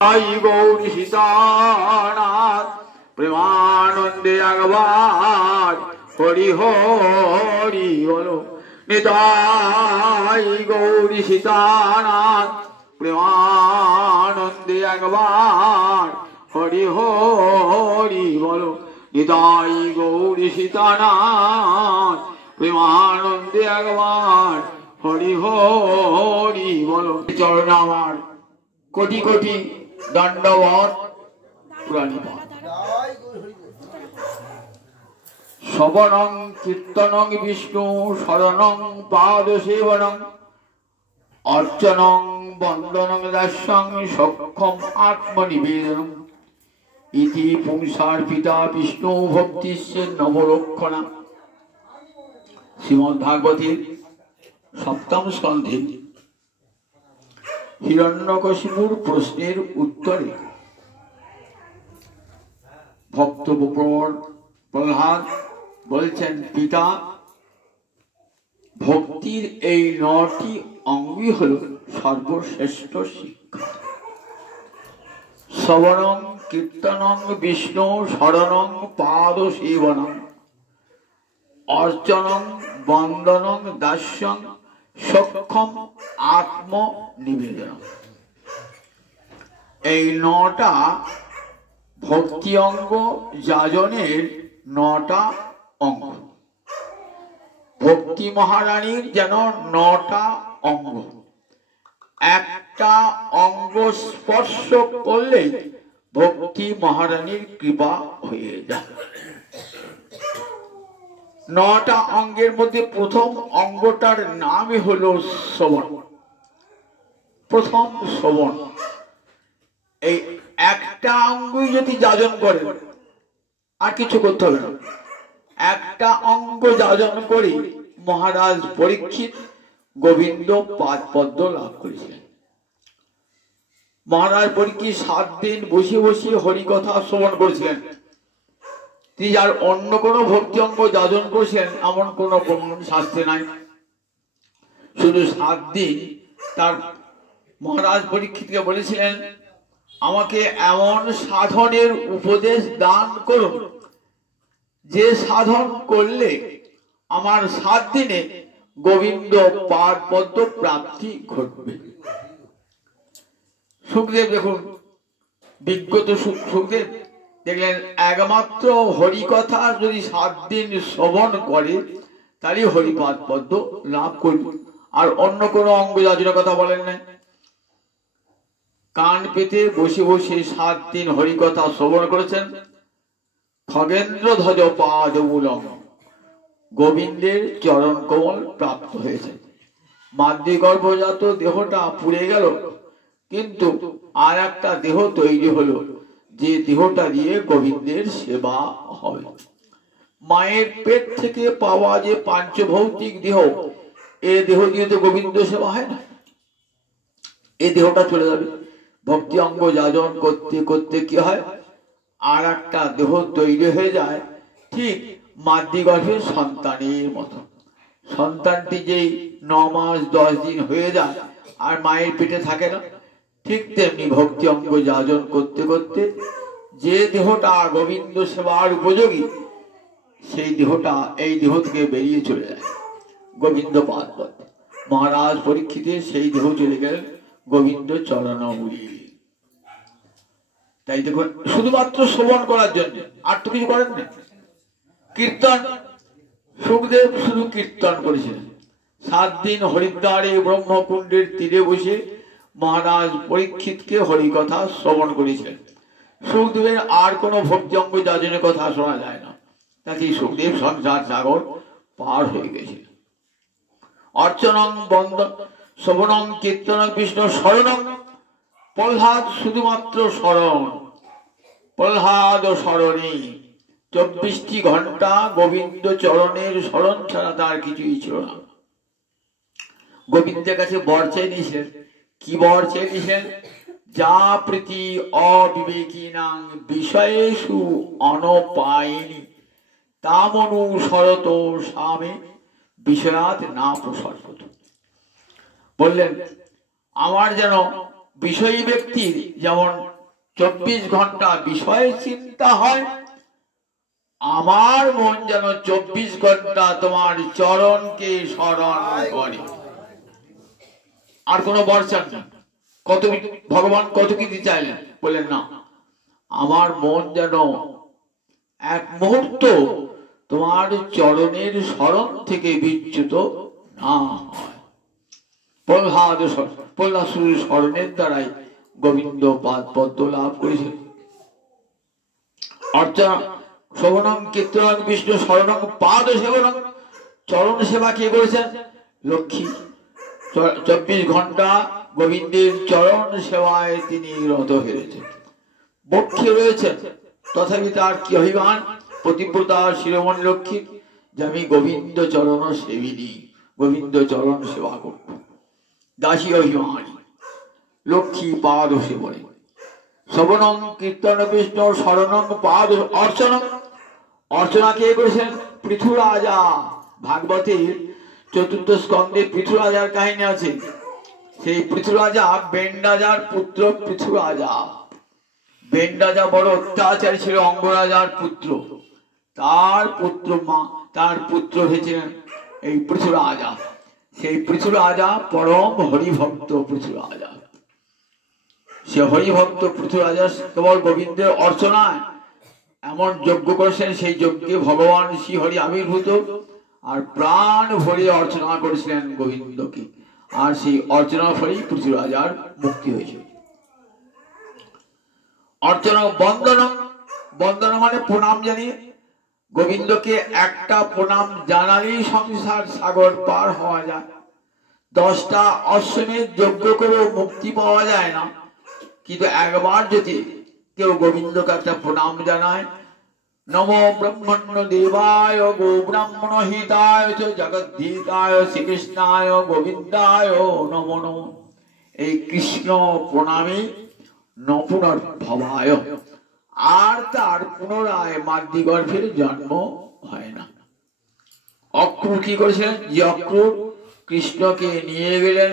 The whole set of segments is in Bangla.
গৌরী সীতানাথ প্রেমানন্দে একবার হরি হরি বলো। নিতাই গৌরী সীতানাথ প্রেমানন্দে একবার হরি হরি বলো। নিতাই গৌরী সীতানাথ প্রেমানন্দে একবার হরি হরি বলো। চরণ আমার কোটি কোটি দণ্ডবত প্রণিপাত। শ্রবণং কীর্তনং বিষ্ণু শরণং পাদ সেবনং অর্চনং বন্দনং দাস্যং সক্ষম আত্মনিবেদনং ইতি পুংসার পিতা বিষ্ণু ভক্তিস্য নবলক্ষণা। শ্রীমদ্ভাগবতের সপ্তম স্কন্ধে হিরণ্যকশিপুর প্রশ্নের উত্তরে ভক্ত প্রহ্লাদ বলছেন, পিতা, ভক্তির এই 9টি অঙ্গই হল সর্বশ্রেষ্ঠ শিক্ষা। শ্রবণং কীর্তনং বিষ্ণু শরণং পাদ সেবনং অর্চনং বন্দনং দাস্যং সক্ষম আত্মনিবেদন। এই 9টা ভক্তি অঙ্গ, যাজনের 9টা অঙ্গ। ভক্তি মহারানীর যেন 9টা অঙ্গ, একটা অঙ্গ স্পর্শ করলেই ভক্তি মহারানীর কৃপা হয়ে যায়। 9টা অঙ্গের মধ্যে প্রথম অঙ্গটার নামই হলো শ্রবণ। প্রথম শ্রবণ। এই একটা অঙ্গই যদি যাজন করেন, আর কিছু করতে হবে না, একটা অঙ্গ যাজন করে মহারাজ পরীক্ষিত গোবিন্দ পাদ পদ্ম লাভ করেছিলেন। মহারাজ পরীক্ষিত 7 দিন বসে বসে হরিকথা শ্রবণ করেছিলেন। তিনি আর অন্য কোন ভক্তি অঙ্গ যাজন করেছেন এমন কোন শাস্ত্রে নাই। শুধু 7 দিন তার মহারাজ পরীক্ষিতকে বলেছিলেন, আমাকে এমন সাধনের উপদেশ দান করুন যে সাধন করলে আমার 7 দিনে গোবিন্দ পাদ পদ্ম প্রাপ্তি ঘটবে। সুখদেব দেখুন, বিজ্ঞত সুখদেব দেখলেন একমাত্র হরিকথা যদি 7 দিন শ্রবণ করে তাহলে হরিপাদ পদ্ম লাভ করবে। আর অন্য কোন অঙ্গ যাজনের কথা বলেন নাই। কান পেতে বসে বসে 7 দিন হরিকথা শ্রবণ করেছেন। খগেন্দ্র ধ্বজ পাদ মূলম, গোবিন্দের চরণ কমল প্রাপ্ত হয়েছে। মাতৃগর্ভজাত দেহটা পুড়ে গেল, কিন্তু আর একটা দেহ তৈরি হলো, যে দেহটা দিয়ে গোবিন্দের সেবা হবে। মায়ের পেট থেকে পাওয়া যে পাঞ্চভৌতিক দেহ, এ দেহ দিয়ে তো গোবিন্দ সেবা হয় না। এই দেহটা চলে যাবে। ভক্তি অঙ্গ যাজন করতে করতে কি হয়, আর একটা দেহ তৈরি হয়ে যায়, ঠিক মাতৃগর্ভের সন্তানের মতো। সন্তানটি যেই 9 মাস 10 দিন হয়ে যায় আর মায়ের পেটে থাকে না, ঠিক তেমনি ভক্তি অঙ্গ যাজন করতে করতে যে দেহটা গোবিন্দ সেবার উপযোগী, সেই দেহটা এই দেহ থেকে বেরিয়ে চলে যায় গোবিন্দ পাদ পদ্মে। মহারাজ পরীক্ষিতের সেই দেহ চলে গেলেন গোবিন্দ চরণামূলী। তাই দেখুন, শুধুমাত্র শ্রবণ করার জন্য, আর তো কিছু করেন না। কীর্তন, সুখদেব শুধু কীর্তন করেছিলেন। 7 দিন হরিদ্বারে ব্রহ্মকুণ্ডের তীরে বসে মহারাজ পরীক্ষিতকে হরিকথা শ্রবণ করেছিলেন। সুখদেবের আর কোন ভক্তি অঙ্গ যাজনের কথা শোনা যায় না। তাতে সুখদেব সংসার সাগর পার হয়ে গেছিল। অর্চনং বন্দন শ্রবণং কীর্তনং বিষ্ণু শরণং। প্রহ্লাদ শুধুমাত্র শরণ, প্রহ্লাদ স্মরণে 24টি ঘন্টা গোবিন্দ চরণের স্মরণ ছাড়া তার কিছুই ছিল না। গোবিন্দের কাছে বর চেয়ে নিয়েছিলেন। কি বর চেয়ে নিয়েছিলেন? যা প্রীতি অবিবেকিনাং বিষয়েষু অনপায়িনী তামনুসরত স্বামী বিষয়াৎ না প্রসর্পত। বললেন, আমার যেন বিষয়ী ব্যক্তির যেমন 24 ঘন্টা বিষয় চিন্তা হয়, আমার মন যেন 24 ঘন্টা তোমার চরণকে স্মরণ করে। আর কোনো বর্ষা না। কত ভগবান কত কি দিতে চাইলেন, বললেন না, আমার মন যেন এক মুহূর্ত তোমার চরণের স্মরণ থেকে বিচ্যুত না হয়। প্রহ্লাদ স্মরণের দ্বারাই গোবিন্দ পাদ পদ্ম লাভ করেছেন। অর্চনা শোভনং কীর্তন বিষ্ণু স্মরণং পাদ সেবনং, চরণ সেবা কে করেছেন? লক্ষ্মী। 24 ঘন্টা গোবিন্দের চরণ সেবায় তিনি রত হয়েছেন। বক্ষে রয়েছেন, তথাপি তার কি অভিমান, পতিব্রতা শিরোমণি লক্ষ্মী, যে আমি গোবিন্দ চরণ সেবিনী, গোবিন্দ চরণ সেবা করব। দাসী অভিমানী, লক্ষ্মী পাদ সেবনে। শ্রবণং কীর্তন বিষ্ণু স্মরণং পাদ অর্চনং, অর্চনা কে করেছেন? পৃথু রাজা। ভাগবতের 4th স্কন্ধে পৃথু রাজার কাহিনী আছে। সেই পৃথু রাজা বেন রাজার পুত্র। পৃথু রাজা, বেন রাজা বড় অত্যাচারী ছিল, অঙ্গরাজার পুত্র। তার পুত্র হয়েছিলেন এই পৃথু রাজা। সেই পৃথু রাজা পরম হরিভক্ত। পৃথু রাজা, সে হরিভক্ত পৃথু রাজা কেবল গোবিন্দের অর্চনায় এমন যজ্ঞ করেছেন, সেই যজ্ঞে ভগবান শ্রী হরি আবির্ভূত আর প্রাণ ভরে অর্চনা করেছিলেন গোবিন্দকে। আর সেই অর্চনা ফলেই পৃথু রাজার মুক্তি হয়েছিল। অর্চনা বন্দন, বন্দন মানে প্রণাম জানিয়ে। গোবিন্দকে একটা প্রণাম জানালেই সংসার সাগর পার হওয়া যায়। 10টা অশ্বমেধ যজ্ঞ করেও মুক্তি পাওয়া যায় না, কিন্তু একবার যদি কেউ গোবিন্দকে একটা প্রণাম জানায়, নমো ব্রহ্মণ্য দেবায় গো ব্রাহ্মণ হিতায় চ জগদ্ধিতায় শ্রীকৃষ্ণায় গোবিন্দায় নমো নমঃ, এই কৃষ্ণ প্রণামে নপুনর্ভবায়, আর তার পুনরায় মাতৃগর্ভের জন্ম হয় না। অক্রূর কি করেছিলেন? যে অক্রূর কৃষ্ণকে নিয়ে গেলেন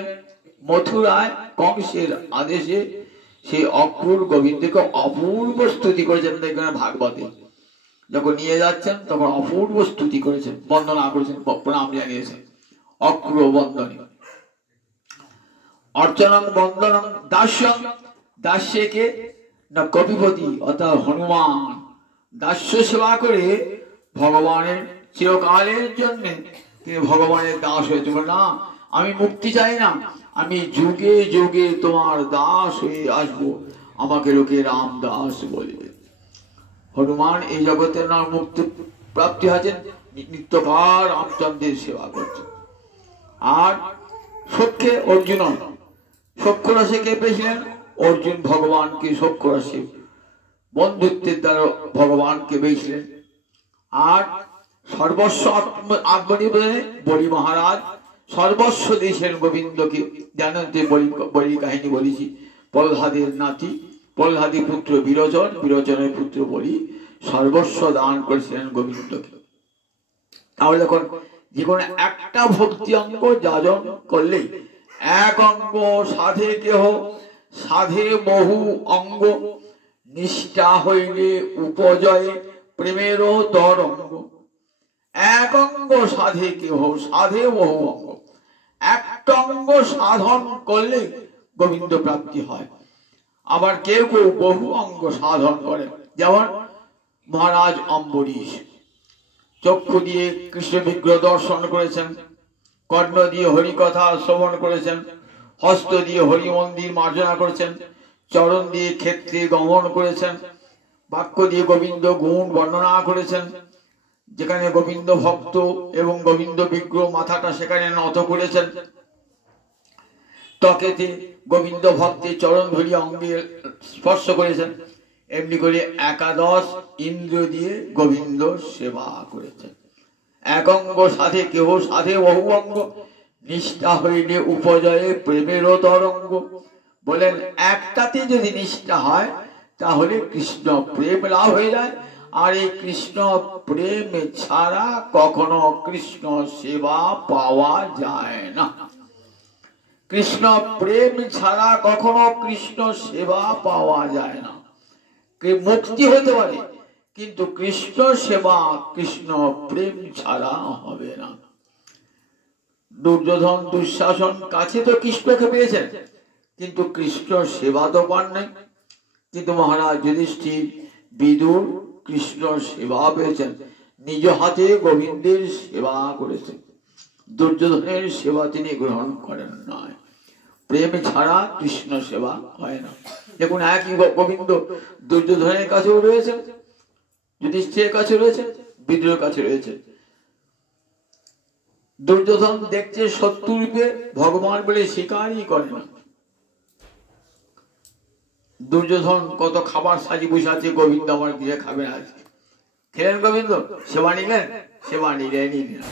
মথুরায় কংসের আদেশে, সেই অক্রূর গোবিন্দকে অপূর্ব স্তুতি করেছেন। দেখবেন ভাগবতে যখন নিয়ে যাচ্ছেন তখন অপূর্ব স্তুতি করেছেন, বন্দনা করেছেন, প্রণাম জানিয়েছেন। অক্রূর বন্দনে। অর্চনং বন্দনং দাস্যং, দাস্যকে না কপিপতি অর্থাৎ হনুমান দাস্য সেবা করে ভগবানের চিরকালের জন্য তিনি ভগবানের দাস হয়েছে। না, আমি মুক্তি চাই না, আমি যুগে যুগে তোমার দাস হয়ে আসবো, আমাকে লোকে রাম দাস বলবে। হনুমান এই জগতের নাম মুক্তি প্রাপ্তি হয়েছেন, নিত্যকাল রামচন্দ্রের সেবা করছে। আর সখ্যে অর্জুন, সখ্য রাশি কে পেয়েছিলেন? অর্জুন ভগবানকে সখ্য রাশি বন্ধুত্বের দ্বারা ভগবানকে পেয়েছিলেন। আর সর্বস্ব আত্মনিবেদনে বলি মহারাজ সর্বস্ব দিয়েছেন গোবিন্দকে। জানেন তো বলি কাহিনী বলেছি, প্রহ্লাদের নাতি, প্রহ্লাদী পুত্র বিরোচন, বিরোচনের পুত্র বলি সর্বস্ব দান করেছিলেন গোবিন্দকে। তাহলে যখন যে কোনো একটা ভক্তি অঙ্গ যাজন করলেই, এক অঙ্গ সাধে কেহ সাধে বহু অঙ্গ, নিষ্ঠা হইলে উপজয়ে প্রেমেরও তরঙ্গ। এক অঙ্গ সাধে কেহ সাধে বহু অঙ্গ, একটা অঙ্গ সাধন করলে গোবিন্দ প্রাপ্তি হয়। আবার কেউ কেউ বহু অঙ্গ সাধন করে, যেমন মহারাজ অম্বরীশ চক্ষু দিয়ে কৃষ্ণ বিগ্রহ দর্শন করেছেন, কর্ণ দিয়ে হরিকথা শ্রবণ করেছেন, হস্ত দিয়ে হরি মন্দির মার্জনা করেছেন, চরণ দিয়ে ক্ষেত্রে গমন করেছেন, বাক্য দিয়ে গোবিন্দ গুণ বর্ণনা করেছেন। যেখানে গোবিন্দ ভক্ত এবং গোবিন্দ বিগ্রহ মাথাটা সেখানে নত করেছেন, ত্বকেতে গোবিন্দ ভক্তের চরণ ধরিয়া অঙ্গে স্পর্শ করেছেন। এমনি করে একাদশ ইন্দ্র দিয়ে গোবিন্দ সেবা করেছেন। এক অঙ্গ সাধে কেহ সাধে বহু অঙ্গ, নিষ্ঠা হইলে উপজয়ে প্রেমেরও তরঙ্গ। বলেন একটাতে যদি নিষ্ঠা হয় তাহলে কৃষ্ণ প্রেম লাভ হয়ে যায়। আর এই কৃষ্ণ প্রেম ছাড়া কখনো কৃষ্ণ সেবা পাওয়া যায় না। কৃষ্ণ প্রেম ছাড়া কখনো কৃষ্ণ সেবা পাওয়া যায় না। মুক্তি হতে পারে, কিন্তু কৃষ্ণ সেবা, কৃষ্ণ প্রেম ছাড়া হবে না। দুর্যোধন দুঃশাসন কাছে তো কৃষ্ণকে পেয়েছেন, কিন্তু কৃষ্ণ সেবা তো পান নাই। কিন্তু মহারাজ যুধিষ্ঠির, বিদুর কৃষ্ণ সেবা পেয়েছেন, নিজ হাতে গোবিন্দের সেবা করেছেন। দুর্যোধনের সেবা তিনি গ্রহণ করেন নয়। প্রেম ছাড়া কৃষ্ণ সেবা হয় না। দেখুন, একই গোবিন্দ দুর্যোধনের কাছেও রয়েছে, যুধিষ্ঠিরের কাছে রয়েছে, বিদুরের কাছে রয়েছে। দুর্যোধন দেখছে শত্রুরূপে ভগবান বলে স্বীকারই করে না। দুর্যোধন কত খাবার সাজি বসে আছে, গোবিন্দ আমার গিয়ে খাবে আজকে। খেলেন গোবিন্দ, সেবা নিলেন, সেবা নিলেন,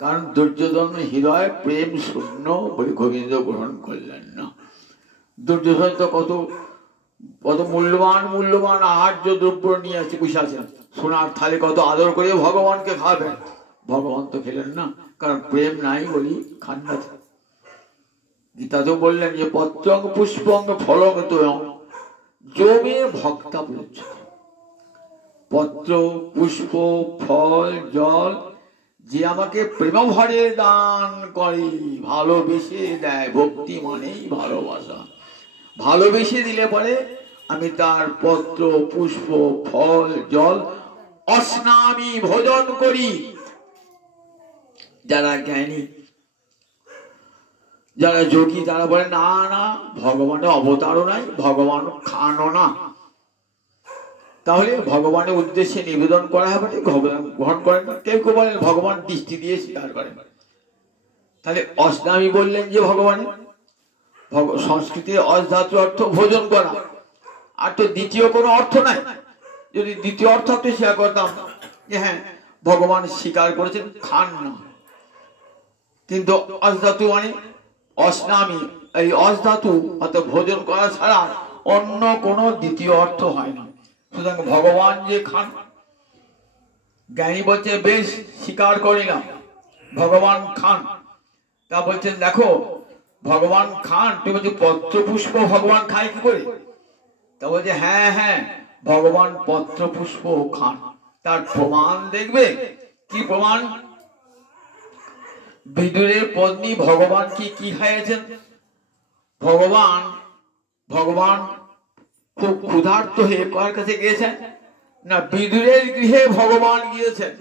কারণ দুর্যোধন হৃদয় প্রেম শূন্য বলে গোবিন্দ গ্রহণ করলেন না। দুর্যোধন তো কত কত মূল্যবান মূল্যবান আহার্য দ্রব্য নিয়ে আসছে, বসে আছেন সোনার থালে, কত আদর করে ভগবানকে খাবেন, ভগবান তো খেলেন না, কারণ প্রেম নাই বলি খান না। গীতা তো বললেন যে পত্রং পুষ্পং ফলং তোয়ং জমে ভক্তা বলছে। পত্র, পুষ্প, ফল, জল যে আমাকে প্রেম ভরে দান করে, ভালোবেসে দেয়, ভক্তি মানেই ভালোবাসা। ভালোবেসে দিলে পরে আমি তার পত্র, পুষ্প, ফল, জল অস্নামি ভোজন করি। যারা জ্ঞানী, যারা যোগী, তারা বলে না না, ভগবানের অবতারও নাই, ভগবান খানও না, তাহলে ভগবানের উদ্দেশ্যে নিবেদন করা হবে, ভগবান গ্রহণ করেন না। কেউ কেউ বলেন ভগবান দৃষ্টি দিয়ে স্বীকার করেন। তাহলে অস্নামি বললেন যে ভগবানের সংস্কৃতির অধাতু অর্থ ভোজন করা, আর তো দ্বিতীয় কোনো অর্থ নাই। যদি দ্বিতীয় অর্থ তো স্বীকার করতাম যে হ্যাঁ ভগবান স্বীকার করেছেন, খান না। কিন্তু অধাতু মানে অস্নামি, এই অধাতু অর্থাৎ ভোজন করা ছাড়া অন্য কোনো দ্বিতীয় অর্থ হয় না। সুতরাং ভগবান যে খান, জ্ঞানী বলছে বেশ স্বীকার করিলাম ভগবান খান। তা বলছেন দেখো ভগবান খান, তুমি বলছো পত্র পুষ্প ভগবান খায় কি করে? তা বলছে হ্যাঁ হ্যাঁ, ভগবান পত্র পুষ্প খান। তার প্রমাণ দেখবে। কি প্রমাণ? বিদুরের পত্নী ভগবান কি খাইয়েছেন? ভগবান খুব ক্ষুধার্ত হয়ে কার কাছে গিয়েছেন না, বিদুরের গৃহে ভগবান গিয়েছেন।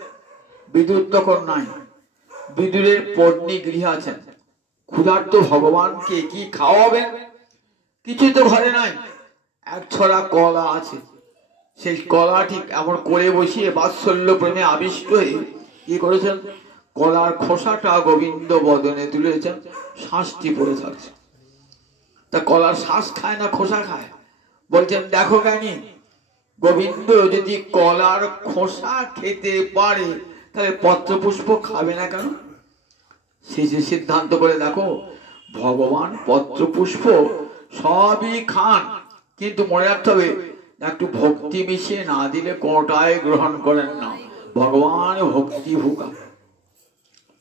বিদুর তখন নাই, বিদুরের পত্নী গৃহে আছেন। ক্ষুধার্ত ভগবানকে কি খাওয়াবেন? কিছুই তো ঘরে নাই, এক ছড়া কলা আছে। সেই কলা ঠিক এমন করে বসিয়ে বাৎসল্য প্রেমে আবিষ্ট হয়ে কি করেছেন, কলার খোসাটা গোবিন্দ বদনে তুলেছেন, শ্বাসটি পড়ে থাকছে। তা কলার শ্বাস খায় না খোসা খায়? বলছেন দেখো জ্ঞানী, গোবিন্দ যদি কলার খোসা খেতে পারে তাহলে পত্রপুষ্প খাবে না কেন? শেষে সিদ্ধান্ত করে দেখো ভগবান পত্রপুষ্প সবই খান, কিন্তু মনে রাখতে হবে একটু ভক্তি মিশিয়ে না দিলে কোনটাই গ্রহণ করেন না। ভগবান ভক্তি ভুকা।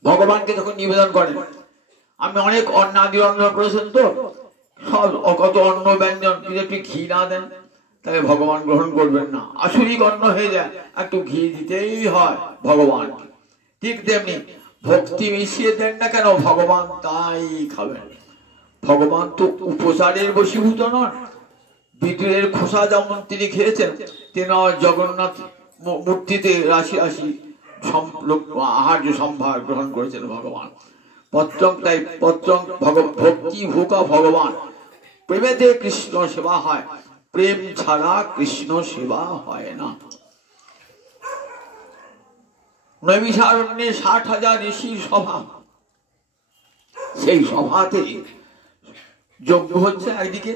ভগবানকে যখন নিবেদন করেন, আমি অনেক অন্নাদি অন্ন করেছেন তো সব কত অন্ন ব্যঞ্জন, কিন্তু একটু ঘি না দেন তাহলে ভগবান গ্রহণ করবেন না। আসরিক অন্ন হয়ে যায়, একটু ঘি দিতেই হয় ভগবানকে। ঠিক তেমনি ভক্তি মিশিয়ে দেন না কেন, ভগবান তাই খাবেন। ভগবান তো উপচারের বশীভূত নন। বিদুরের খোসা যেমন তিনি খেয়েছেন, তেন জগন্নাথ মূর্তিতে রাশি রাশি আহার্য সম্ভার গ্রহণ করেছেন ভগবান। পত্রং তাই পত্রং ভক্তি ভুকা ভগবান। প্রেমেতে কৃষ্ণ সেবা হয়, প্রেম ছাড়া কৃষ্ণ সেবা হয় না। নৈমিষারণ্যে 60,000 ঋষির সভা, সেই সভাতে যজ্ঞ হচ্ছে একদিকে,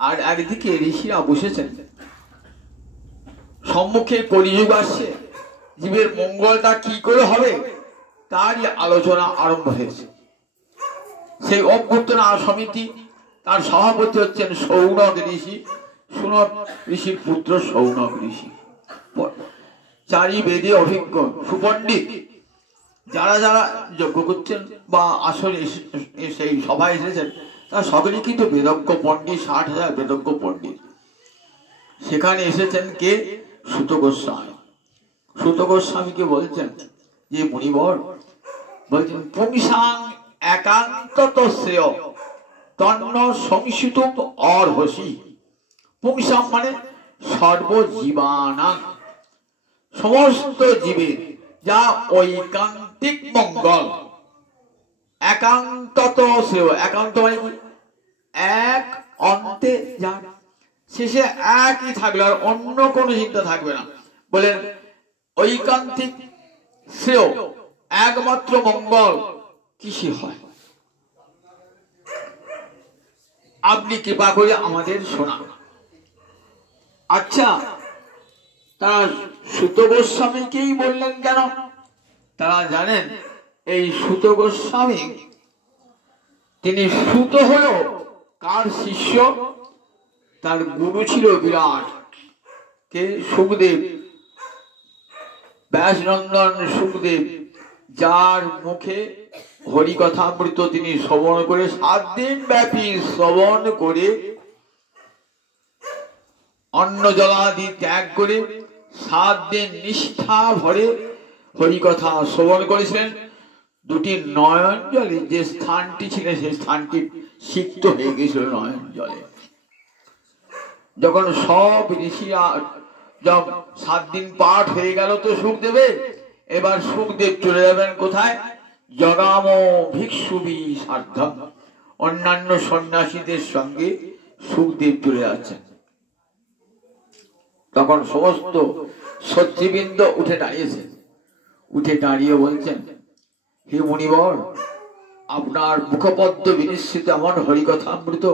আর একদিকে ঋষিরা বসেছেন। সম্মুখে কলিযুগ আসছে, জীবের মঙ্গলটা কি করে হবে তারই আলোচনা আরম্ভ হয়েছে। সেই অভ্যর্থনা সমিতি, তার সভাপতি হচ্ছেন সৌনক ঋষি, সুনক ঋষির পুত্র সৌনক ঋষি। চারি বেদে অভিজ্ঞ সুপণ্ডিত যারা যারা যজ্ঞ করছেন বা আসলে সেই সভায় এসেছেন, তা সকলেই কিন্তু বেদজ্ঞ পণ্ডিত, 60,000 বেদজ্ঞ পণ্ডিত। সেখানে এসেছেন কে? সুত গোস্বামী। সুত গোস্বামীকে বলছেন যে মুনিবর, বলছেন পুংসাং একান্তত শ্রেয় তন্ন সংসিতুম অর্হসি। পুংসাং মানে সর্বজীবানাং, সমস্ত জীবের যা ঐকান্তিক মঙ্গল। একান্তত শ্রেয়, একান্ত মানে এক, অন্তে যার, শেষে একই থাকবে, আর অন্য কোনো চিন্তা থাকবে না। বলেন ঐকান্তিক শ্রেয়, একমাত্র মঙ্গল কিসে হয়? আপনি কৃপা করে আমাদের শোনান। আচ্ছা, তারা সুত গোস্বামীকেই বললেন কেন? তারা জানেন এই সুত গোস্বামী, তিনি সুত হলো কার শিষ্য? তার গুরু ছিল বিরাট, কে? সুখদেব, ব্যাসনন্দন সুখদেব, যার মুখে হরিকথামৃত তিনি শ্রবণ করে 7 দিন ব্যাপী শ্রবণ করে অন্ন জলাদি ত্যাগ করে 7 দিন নিষ্ঠা ভরে হরিকথা শ্রবণ করেছিলেন। 2টি নয়ন জলে যে স্থানটি ছিল সেই স্থানটি সিক্ত হয়ে গেছিল নয়ন জলে। যখন সব ঋষিরা 7 দিন পাঠ হয়ে গেল তো সুখদেবের, এবার সুখদেব চলে যাবেন কোথায়? জগাম ভিক্ষুবি সার্ধম, অন্যান্য সন্ন্যাসীদের সঙ্গে সুখদেব চলে যাচ্ছেন। তখন সমস্ত সত্যিবৃন্দ উঠে দাঁড়িয়েছে, উঠে দাঁড়িয়ে বলছেন, হে মুনিবর, আপনার মুখপদ্ম বিনিশ্চিত এমন হরিকথামৃত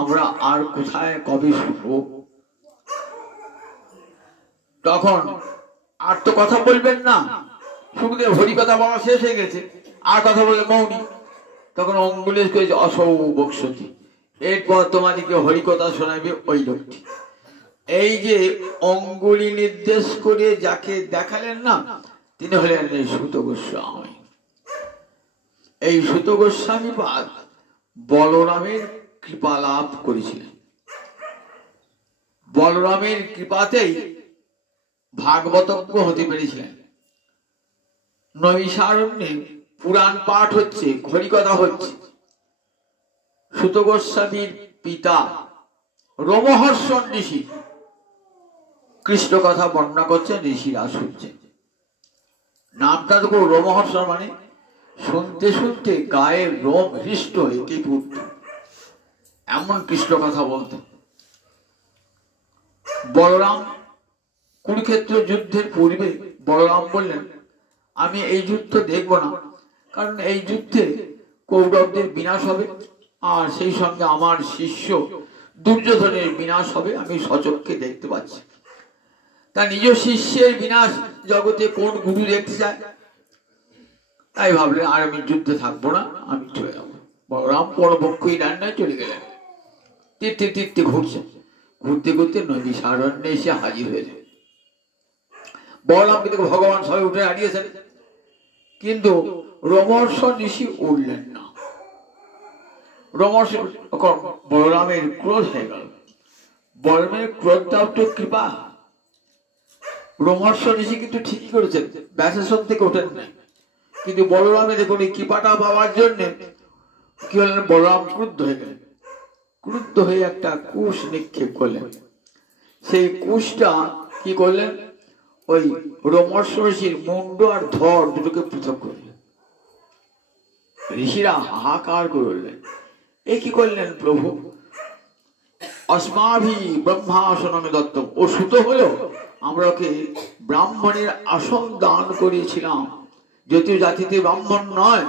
আমরা আর কোথায় কবে শুনব? তখন আর তো কথা বলবেন না, সুখদেব হরিকথা বলা শেষ হয়ে গেছে, আর কথা বলে মৌনী। তখন অঙ্গুলেশ করেছে অসৌ বক্সতি, এরপর তোমাদেরকে হরিকথা শোনাবে ওই লোকটি। এই যে অঙ্গুলি নির্দেশ করে যাকে দেখালেন না, তিনি হলেন সুত গোস্বামী। এই সুত গোস্বামী পাদ বলরামের কৃপা লাভ করেছিলেন। বলরামের কৃপাতেই ভাগবতজ্ঞ হতে পেরেছিলেন। নৈমিষারণ্যে পুরাণ পাঠ হচ্ছে, হরিকথা হচ্ছে। সুত গোস্বামীর পিতা রোমহর্ষণ ঋষি কৃষ্ণ কথা বর্ণনা করছেন, ঋষিরা শুনছেন। নামটা তো রোমহর্ষণ মানে শুনতে শুনতে গায়ের রোম হৃষ্ট হয়ে কেঁপে উঠত, এমন কৃষ্ণ কথা বলতেন। বলরাম কুরুক্ষেত্র যুদ্ধের পূর্বে বলরাম বললেন, আমি এই যুদ্ধ দেখব না, কারণ এই যুদ্ধে কৌরবদের বিনাশ হবে, আর সেই সঙ্গে আমার শিষ্য দুর্যোধনের বিনাশ হবে, আমি সচক্ষে দেখতে পাচ্ছি। তা নিজ শিষ্যের বিনাশ জগতে কোন গুরু দেখতে চায়? তাই ভাবলেন আর আমি যুদ্ধে থাকবো না, আমি চলে যাবো। বলরাম পরপক্ষই ডান্নায় চলে গেলেন। তীর্থে তীর্থে ঘুরছে, ঘুরতে ঘুরতে নৈমিষারণ্যে এসে হাজির হয়েছে। বলরামকে দেখে ভগবান সবাই উঠে দাঁড়িয়েছেন, কিন্তু রোমহর্ষণ ঋষি উঠলেন না। বলরামের ক্রোধ হয়ে গেল। বলরামের ক্রোধটাও তো কৃপা। রোমহর্ষণ ঋষি কিন্তু ঠিকই করেছেন, ব্যাসাসন থেকে ওঠেন নাই, কিন্তু বলরামের দেখুন এই কৃপাটা পাওয়ার জন্য কি হলেন? বলরাম ক্রুদ্ধ হয়ে গেলেন। ক্রুদ্ধ হয়ে একটা কুশ নিক্ষেপ করলেন। সেই কুশটা কি করলেন? ওই রোমহর্ষ ঋষির মুন্ড আর ধর দুটোকে পৃথক করলেন। ঋষিরা হাহাকার করলেন, এ কি করলেন প্রভু? অস্মাভি ব্রহ্মাসনং দত্তম, ও সুত হলো আমরা ওকে ব্রাহ্মণের আসন দান করিয়েছিলাম, যদিও জাতিতে ব্রাহ্মণ নয়,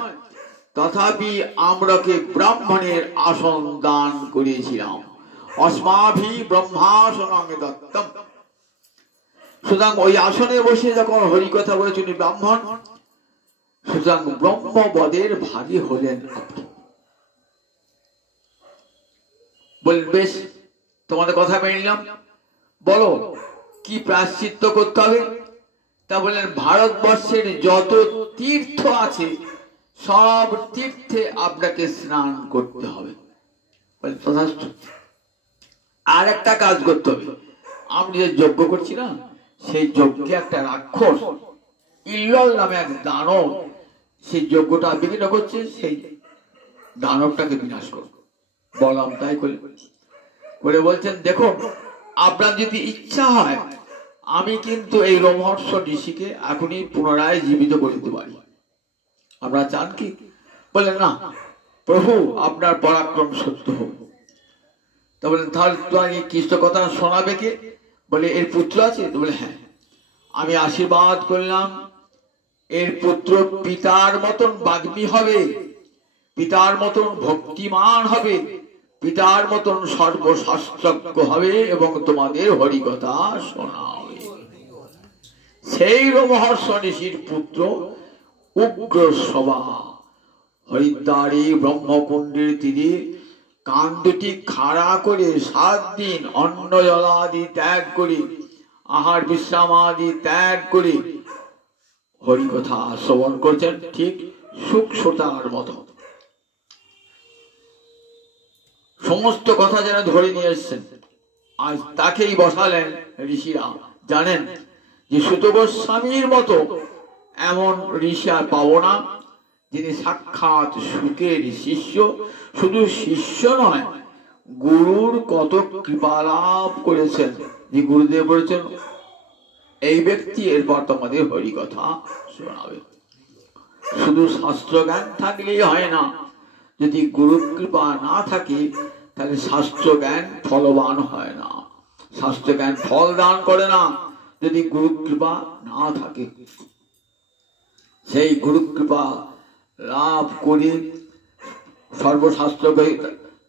তথাপি আমরাকে ব্রাহ্মণের আসন দান করিয়েছিলাম। অস্মাভি ব্রহ্মাসনং দত্তম, সুতরাং ওই আসনে বসে যখন হরিকথা বলেছেন ব্রাহ্মণ, সুতরাং ব্রহ্মবদের ভাগী হলেন আপনি। বললেন বেশ, তোমাদের কথা মেনে নিলাম, বলো কি প্রায়শ্চিত্ত করতে হবে? তা বললেন ভারতবর্ষের যত তীর্থ আছে সব তীর্থে আপনাকে স্নান করতে হবে। আর একটা কাজ করতে হবে, আমি যে যজ্ঞ করছি না, সেই যজ্ঞে একটা রাক্ষস ইল্লল নামে এক দানব সেই যজ্ঞটা বিঘ্ন করছে, সেই দানবটাকে বিনাশ করব। বলরাম তাই করে বলছেন, দেখো আপনার যদি ইচ্ছা হয় আমি কিন্তু এই রোমহর্ষ ঋষিকে এখনই পুনরায় জীবিত করে দিতে পারি, আপনারা চান কি? বলেন না প্রভু আপনার পরাক্রম সত্য হোক। তো বলেন তাহলে তোমার এই কৃষ্ণ কথা শোনাবে কে? বলে এর পুত্র আছে? তো বলে হ্যাঁ। আমি আশীর্বাদ করলাম এর পুত্র পিতার মতন বাগ্মী হবে, পিতার মতন ভক্তিমান হবে, পিতার মতন সর্বশাস্ত্রজ্ঞ হবে এবং তোমাদের হরিকথা শোনাবে। সেই রোমহর্ষ ঋষির পুত্র উগ্র সভা হরিদ্বারে ব্রহ্মকুণ্ডের তীরে কান দুটি খাড়া করে 7 দিন অন্ন জলাদি ত্যাগ করে, আহার বিশ্রামাদি ত্যাগ করে হরিকথা শ্রবণ করছেন, ঠিক সুখ শ্রোতার মতো সমস্ত কথা যেন ধরে নিয়ে এসছেন। আজ তাকেই বসালেন ঋষিরা। জানেন যে সুত গোস্বামীর মতো এমন ঋষি আর পাবো না, যিনি সাক্ষাৎ সুখের শিষ্য, শুধু শিষ্য নয় গুরুর কত কৃপা লাভ করেছেন, যে গুরুদেব বলেছেন এই ব্যক্তি এরপর তোমাদের হরিকথা শোনাবে। শুধু শাস্ত্র জ্ঞান থাকলেই হয় না, যদি গুরু কৃপা না থাকে তাহলে শাস্ত্র জ্ঞান ফলবান হয় না, শাস্ত্র জ্ঞান ফল দান করে না যদি গুরু কৃপা না থাকে। সেই গুরু কৃপা লাভ করে সর্বশাস্ত্র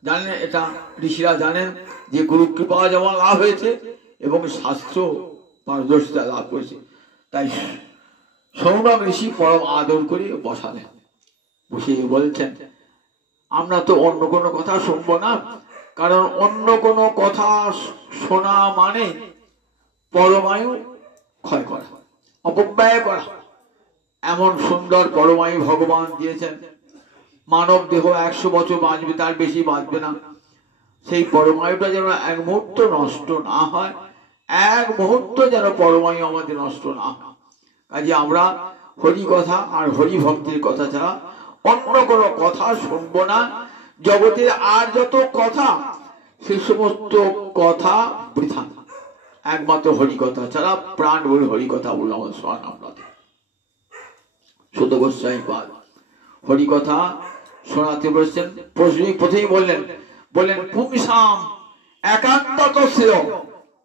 জানেন, এটা ঋষিরা জানেন যে গুরু কৃপা যেমন লাভ হয়েছে এবং শাস্ত্র পারদর্শিতা লাভ করেছে। তাই সৌনক ঋষি পরম আদর করে বসালেন, বসে বলছেন আমরা তো অন্য কোনো কথা শুনবো না, কারণ অন্য কোনো কথা শোনা মানে পরমায়ু ক্ষয় করা, অপব্যয় করা। এমন সুন্দর পরমায়ু ভগবান দিয়েছেন, মানব দেহ 100 বছর বাঁচবে, তার বেশি বাঁচবে না। সেই পরমায়ুটা যেন এক মুহূর্ত নষ্ট না হয়, এক মুহূর্ত যেন পরমায়ু আমাদের নষ্ট না হয়। কাজে আমরা হরি কথা আর হরি ভক্তির কথা ছাড়া অন্য কোনো কথা শুনবো না। জগতের আর যত কথা সে সমস্ত কথা বৃথা, একমাত্র হরি কথা ছাড়া প্রাণ বলে হরি কথা বললাম আমাদের শোনান। আমরা সুত গোস্বামী পাদ হরি কথা শোনাতে বলেছেন। প্রথমেই বললেন পুংসাম একান্তত শ্রেয়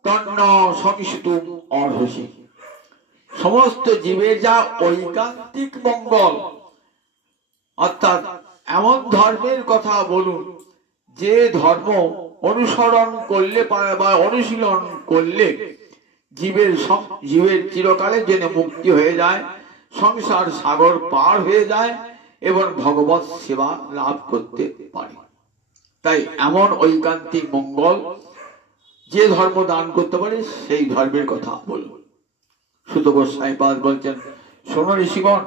তন্ন সমিষ্টুম অর্হসি। সমস্ত জীবের যা ঐকান্তিক মঙ্গল, অর্থাৎ এমন ধর্মের কথা বলুন যে ধর্ম অনুসরণ করলে বা অনুশীলন করলে জীবের চিরকালের জন্য মুক্তি হয়ে যায়, সংসার সাগর পার হয়ে যায় এবং ভগবত সেবা লাভ করতে পারে। তাই এমন ঐকান্তিক মঙ্গল যে ধর্ম দান করতে পারে সেই ধর্মের কথা বলুন। সুত গোস্বামী পাদ বলছেন, শোনো ঋষিগণ,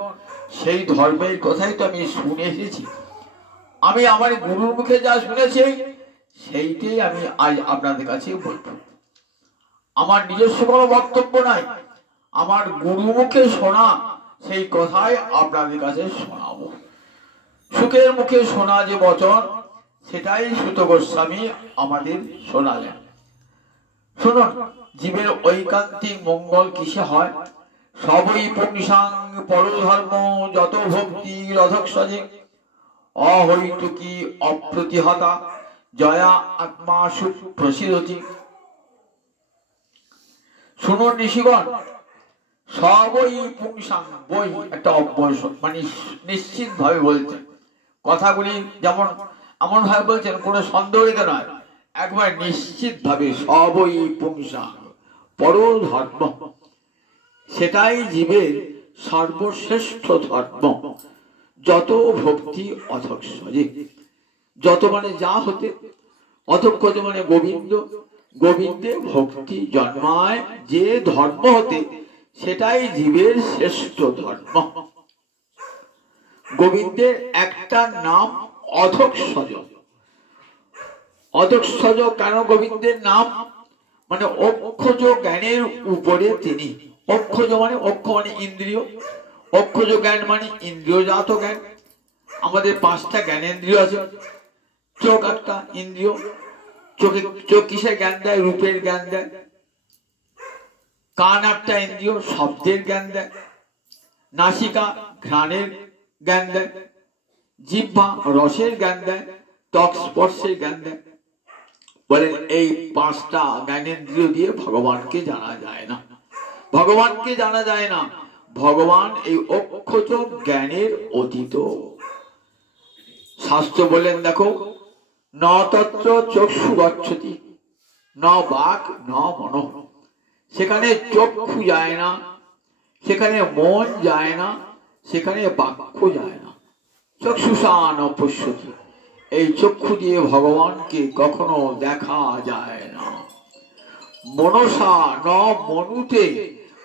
সেই ধর্মের কথাই তো আমি শুনে এসেছি। আমি আমার গুরুর মুখে যা শুনেছি সেইটাই আমি আজ আপনাদের কাছে বলবো। আমার নিজস্ব কোনো বক্তব্য নাই, আমার গুরু মুখে শোনা সেই কথাই আপনাদের কাছে শোনাবো। সুখের মুখে শোনা যে বচন, সেটাই সুত গোস্বামী আমাদের শোনালেন। শুনুন, জীবের ঐকান্তিক মঙ্গল কিসে হয়? সবই পুংসাং পরধর্ম যত ভক্তি রধকসজে অহরিতুকি অপ্রতিহতা জয়া আত্মা সুপ্রসিদ্ধি। শুনুন ঋষিগণ, সবই পুংসাং, বই একটা অভ্যাস, মানে নিশ্চিত ভাবে বলছেন কথাগুলি, যেমন এমন ভাবে বলছেন কোনো সন্দেহিত নয়, একবার নিশ্চিত ভাবে সবই পুংসাং পরধর্ম, সেটাই জীবের সর্বশ্রেষ্ঠ ধর্ম। যত ভক্তি অধক্ষজে, যত মানে যা হতে, অধক্ষজ মানে গোবিন্দ, গোবিন্দে ভক্তি জন্মায় যে ধর্ম হতে, সেটাই জীবের শ্রেষ্ঠ ধর্ম। গোবিন্দের একটা নাম অধক্ষজ, অধঃসজ কেন গোবিন্দের নাম? মানে অক্ষজ জ্ঞানের উপরে তিনি। অক্ষজ মানে অক্ষ মানে ইন্দ্রিয়, অক্ষজ জ্ঞান মানে ইন্দ্রিয়জাত জ্ঞান। আমাদের 5টা জ্ঞানেন্দ্রিয় আছে। চোখ একটা ইন্দ্রিয়, চোখ কিসের জ্ঞান দেয়? রূপের জ্ঞান দেয়। কান একটা ইন্দ্রিয়, শব্দের জ্ঞান দেয়। নাসিকা ঘ্রাণের জ্ঞান দেয়। জিহ্বা রসের জ্ঞান দেয়। ত্বক স্পর্শের জ্ঞান দেয়। বলেন এই 5টা জ্ঞানেন্দ্রিয় দিয়ে ভগবানকে জানা যায় না, ভগবানকে জানা যায় না। ভগবান এই অক্ষজ জ্ঞানের অতীত। শাস্ত্র বলেন দেখো, ন তত্র চক্ষু গচ্ছতি ন বাক ন মনঃ। সেখানে চক্ষু যায় না, সেখানে মন যায় না, সেখানে বাক্য যায় না। চক্ষুষা ন পশ্যতি, এই চক্ষু দিয়ে ভগবানকে কখনো দেখা যায় না। মনসা ন মনুতে,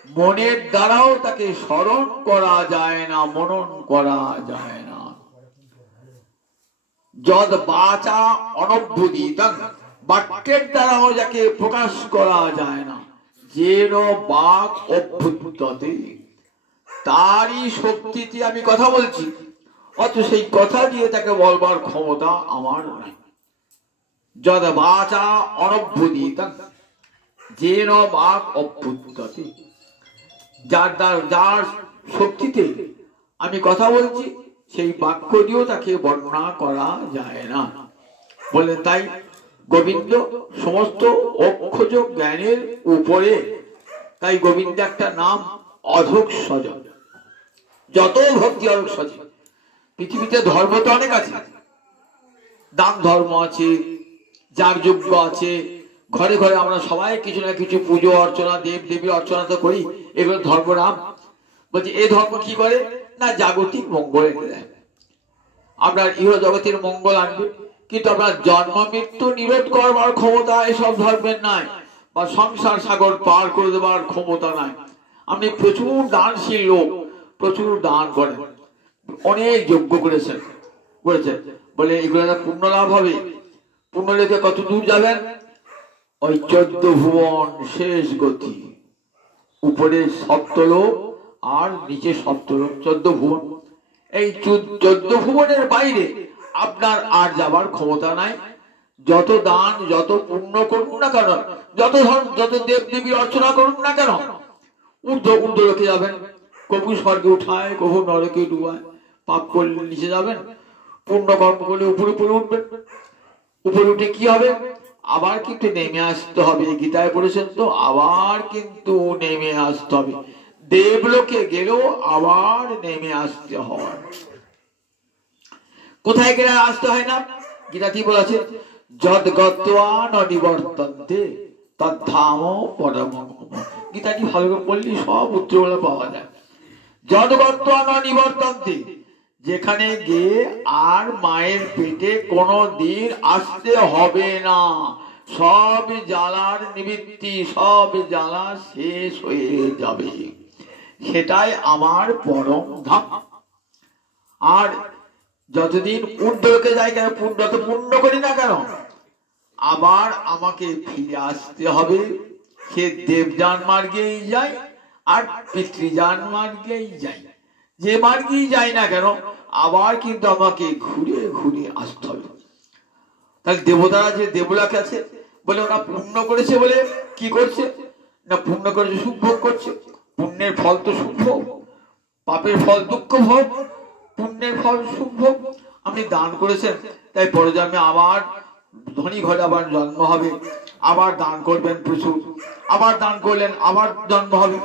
মনের দ্বারাও তাকে স্মরণ করা যায় না, মনন করা যায় না। যদ বাচা অনভ্যুদিতং, বাক্যের দ্বারাও যাকে প্রকাশ করা যায় না। যেন বাক অভ্যুদতে, তারই শক্তিতে আমি কথা বলছি, অথচ সেই কথা দিয়ে তাকে বলবার ক্ষমতা আমার নাই। যদ বাচা অনভ্যুদিতং যেন বাক অভ্যুদতে, যার শক্তিতে আমি কথা বলছি, সেই বাক্য দিয়েও তাকে বর্ণনা করা যায় না। বলে তাই গোবিন্দ সমস্ত অক্ষজ জ্ঞানের উপরে। তাই গোবিন্দ একটা নাম অধঃসজ। যত ভক্তি অধঃসজ। পৃথিবীতে ধর্ম তো অনেক আছে, দান ধর্ম আছে, যাগযজ্ঞ আছে, ঘরে ঘরে আমরা সবাই কিছু না কিছু পুজো অর্চনা, দেব দেবীর অর্চনা তো করি, এগুলো ধর্ম নাম। বলছে এই ধর্ম কি করে না, জাগতিক মঙ্গল এনে দেয়, আপনার ইহ জগতের মঙ্গল আনবে। কিন্তু আপনার জন্ম মৃত্যু নিরোধ করবার ক্ষমতা এসব ধর্মের নাই, বা সংসার সাগর পার করে দেবার ক্ষমতা নাই। আপনি প্রচুর দানশীল লোক, প্রচুর দান করেন, অনেক যজ্ঞ করেছেন, বলে এগুলো পুণ্য লাভ হবে। পুণ্য রেখে কত দূর যাবেন? ওই 14 ভুবন শেষ গতি, উপরে সপ্তলোক আর নিচে সপ্তলোক, 14 ভুবন। এই 14 ভুবনের বাইরে আপনার আর যাবার ক্ষমতা নাই। যত দান যত পুণ্য করুন না কেন, যত দেব দেবীর অর্চনা করুন না কেন, ঊর্ধ্ব লোকে যাবেন। কবু স্বর্গে উঠায়, কবু নরকে ডুবায়। পাপ করলে নিচে যাবেন, পুণ্য কর্ম করলে উপরে উঠবেন। উপরে উঠে কি হবে? আবার কিন্তু নেমে আসতে হবে। গীতায় পড়েছেন তো, আবার কিন্তু নেমে আসতে হবে। দেবলোকে গেলেও আবার নেমে আসতে হয়। কোথায় গেলে আসতে হয় না? গীতা কি বলেছে? যদ গত্বা ন নিবর্তন্তে তদ্ধাম পরমং। গীতাটি ভালো করে পড়লে সব উত্তরগুলো পাওয়া যায়। যদ গত্বা ন নিবর্তন্তে, যেখানে গিয়ে আর মায়ের পেটে কোনো দিন আসতে হবে না। সব জ্বালার নিবৃত্তি, সব জ্বালা শেষ হয়ে যাবে। সেটাই আমার পরম ধাম। আর যতদিন ঊর্ধ্বলোকে যাই কেন, যত পুণ্য করি না কেন, আবার আমাকে ফিরে আসতে হবে। সে দেবযান মার্গেই যাই আর পিতৃযান মার্গেই যাই, যে মার্গেই যাই না কেন, আবার কিন্তু আমাকে ঘুরে ঘুরে আসতে হবে। তাহলে দেবতারা যে দেবলোকে আছে, বলে ওরা পুণ্য করেছে বলে কি করছে না, পুণ্য করেছে সুখ ভোগ করছে। পুণ্যের ফল তো সুখ ভোগ, পাপের ফল দুঃখ ভোগ, পুণ্যের ফল সুখ ভোগ। আপনি দান করেছেন, তাই পরে জন্মে আবার ধনী ঘরে আবার জন্ম হবে, আবার দান করবেন প্রচুর, আবার দান করলেন আবার জন্ম হবে।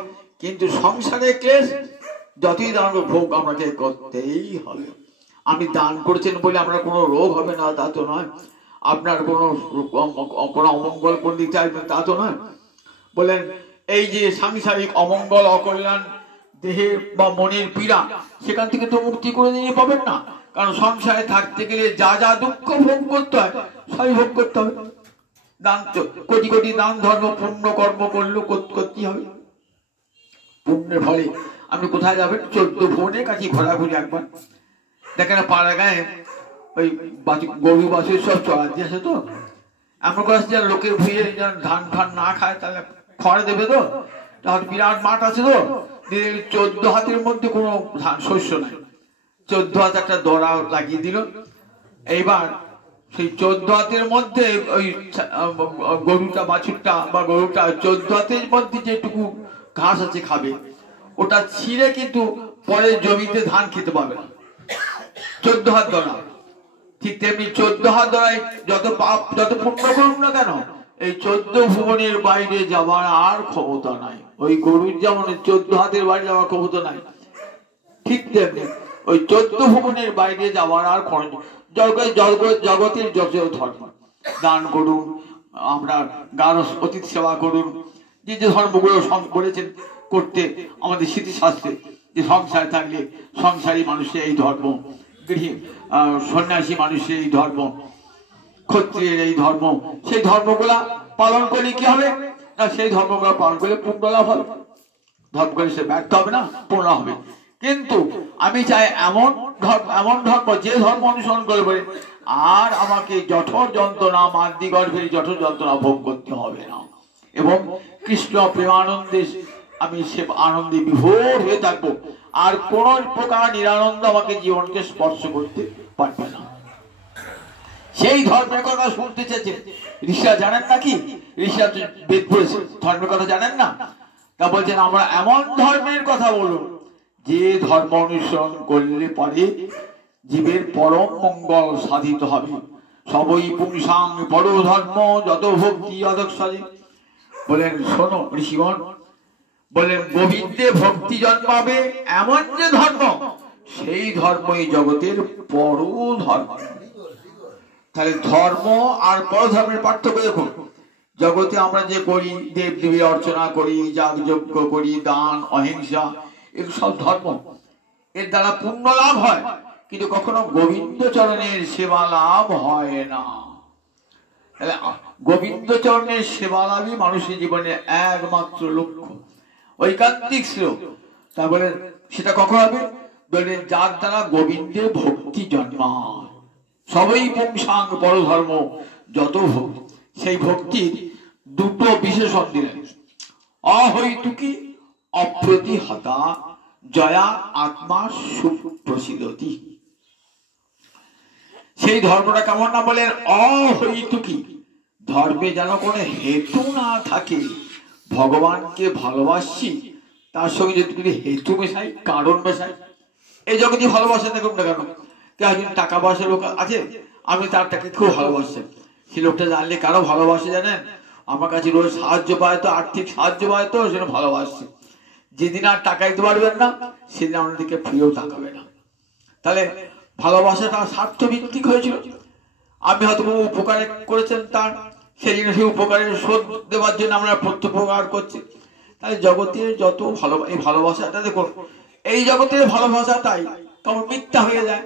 কিন্তু সংসারে ক্লেশ, যতই দান ভোগ আমাকে করতেই হবে। আপনি দান করেছেন বলে আপনার কোনো রোগ হবে না তা তো নয়, আপনার কোনো অমঙ্গল কোন দিক চাইবেন তা তো নয়। বলেন এই যে সাংসারিক অমঙ্গল অকল্যাণ দেহের বা মনের পীড়া, সেখান থেকে তো মুক্তি করে নিয়ে পাবেন না। কারণ সংসারে থাকতে গেলে যা যা দুঃখ ভোগ করতে হয় সবই ভোগ করতে হবে। দান, কোটি কোটি দান ধর্ম পুণ্য কর্ম করলেও করতে হবে। পুণ্যের ফলে আপনি কোথায় যাবেন? 14 ভুবনের কাছে ঘোরাঘুরি একবার দেখেন। পাড়া গায়ে ওই গরু বাছুর সব চড়াতে আসে তো, এমন করে যে লোকের ভুঁয়ে ধান ফান না খায় তাহলে খড় দেবে তো, তাহলে বিরাট মাঠ আছে তো, 14 হাতের মধ্যে কোনো ধান শস্য নাই, 14 হাত একটা দড়া লাগিয়ে দিল। এইবার সেই 14 হাতের মধ্যে ওই গরুটা বাছুরটা বা গরুটা 14 হাতের মধ্যে যেটুকু ঘাস আছে খাবে, ওটা ছিঁড়ে কিন্তু পরে জমিতে ধান খেতে পাবে না। 14 হাত দড়া, ঠিক তেমনি 14 হাত দড়ায় যত পাপ যত পুণ্য করুন না কেন, এই 14 ভুবনের বাইরে যাবার আর ক্ষমতা নাই। ওই গরুর যেমন 14 হাতের বাইরে যাওয়ার ক্ষমতা নাই, ঠিক তেমনি ওই 14 ভুবনের বাইরে যাওয়ার আর জগতের যত ধর্ম, দান করুন, আমরা গারস অতিথি সেবা করুন, যে যে ধর্মগুলো বলেছেন করতে আমাদের স্মৃতিশাস্ত্রে, যে সংসার থাকলে সংসারী মানুষের এই ধর্ম, গৃহী সন্ন্যাসী মানুষের এই ধর্ম, ক্ষত্রিয়ের এই ধর্ম, সেই ধর্মগুলা পালন করলে কি হবে না, সেই ধর্মগুলো পালন করলে পুণ্য লাভ হবে। ধর্ম করে সে ব্যর্থ হবে না, পূর্ণ হবে। কিন্তু আমি চাই এমন ধর্ম, যে ধর্ম অনুসরণ করবে আর আমাকে জঠর যন্ত্রণা, মাতৃ গর্ভের জঠর যন্ত্রণা ভোগ করতে হবে না, এবং কৃষ্ণ প্রেমানন্দে আমি সে আনন্দে বিভোর হয়ে থাকবো, আর কোন প্রকার নিরানন্দ আমাকে জীবনকে স্পর্শ করতে পারবে না। সেই ধর্মের কথা শুনতে চাইছে ঋষিরা, জানেন নাকি? ঋষিরা বেদ পড়েছে, ধর্মের কথা জানেন না? তা বলছেন আমরা এমন ধর্মের কথা বলুন যে ধর্ম অনুসরণ করলে পরে জীবের পরম মঙ্গল সাধিত হবে। সবই পুংসাং পর ধর্ম যত ভক্তি অদক্ষালী। বলেন শোনো ঋষিগণ, বলেন গোবিন্দে ভক্তি জন্মাবে এমন যে ধর্ম, সেই ধর্মই জগতের পর ধর্ম। তাহলে ধর্ম আর পরধর্মের পার্থক্য দেখুন। জগতে আমরা যে করি, দেব দেবী অর্চনা করি, যাগযজ্ঞ করি, দান, অহিংসা, এগুলো সব ধর্ম, এর দ্বারা পুণ্য লাভ হয়, কিন্তু কখনো গোবিন্দ চরণের সেবা লাভ হয় না। তাহলে গোবিন্দ চরণের সেবা লাভই মানুষের জীবনে একমাত্র লক্ষ্য, ঐকান্তিক শ্লোক। তা বলেন সেটা কখন হবে? বলেন যার দ্বারা গোবিন্দের ভক্তি জন্মায়। সবই পুংসাং পর ধর্ম যত ভক্তি। সেই ভক্তির দুটো বিশেষণ দিলেন, অহৈতুকী অপ্রতিহতা জয়া আত্মা সুপ্রসিদ্ধতি। সেই ধর্মটা কেমন না বলেন অহৈতুকী, ধর্মে যেন কোনো হেতু না থাকে। ভগবানকে ভালোবাসছি, তার সঙ্গে যদি হেতু মেশাই, কারণ মেশাই, এই জগতে ভালোবাসা দেখুন না কেন, একজন টাকা পয়সার লোক আছে, আমি তার টাকে খুব ভালোবাসি, সেই লোকটা জানলে কারো ভালোবাসে জানেন, আমার কাছে রোজ সাহায্য পায় তো, আর্থিক সাহায্য পায় তো, সেটা ভালোবাসছে। যেদিন আর টাকা দিতে পারবেন না, সেদিন আপনার দিকে ফিরেও তাকাবে না। তাহলে ভালোবাসাটা স্বার্থ ভিত্তিক হয়েছিল। আমি হয়তো উপকার করেছেন তার, সেই জন্য সেই উপকারের শোধ দেওয়ার জন্য আমরা প্রত্যুপকার করছি। তাহলে জগতের যত এই ভালোবাসাটা দেখুন, এই জগতের ভালোবাসাটাই কেমন মিথ্যা হয়ে যায়,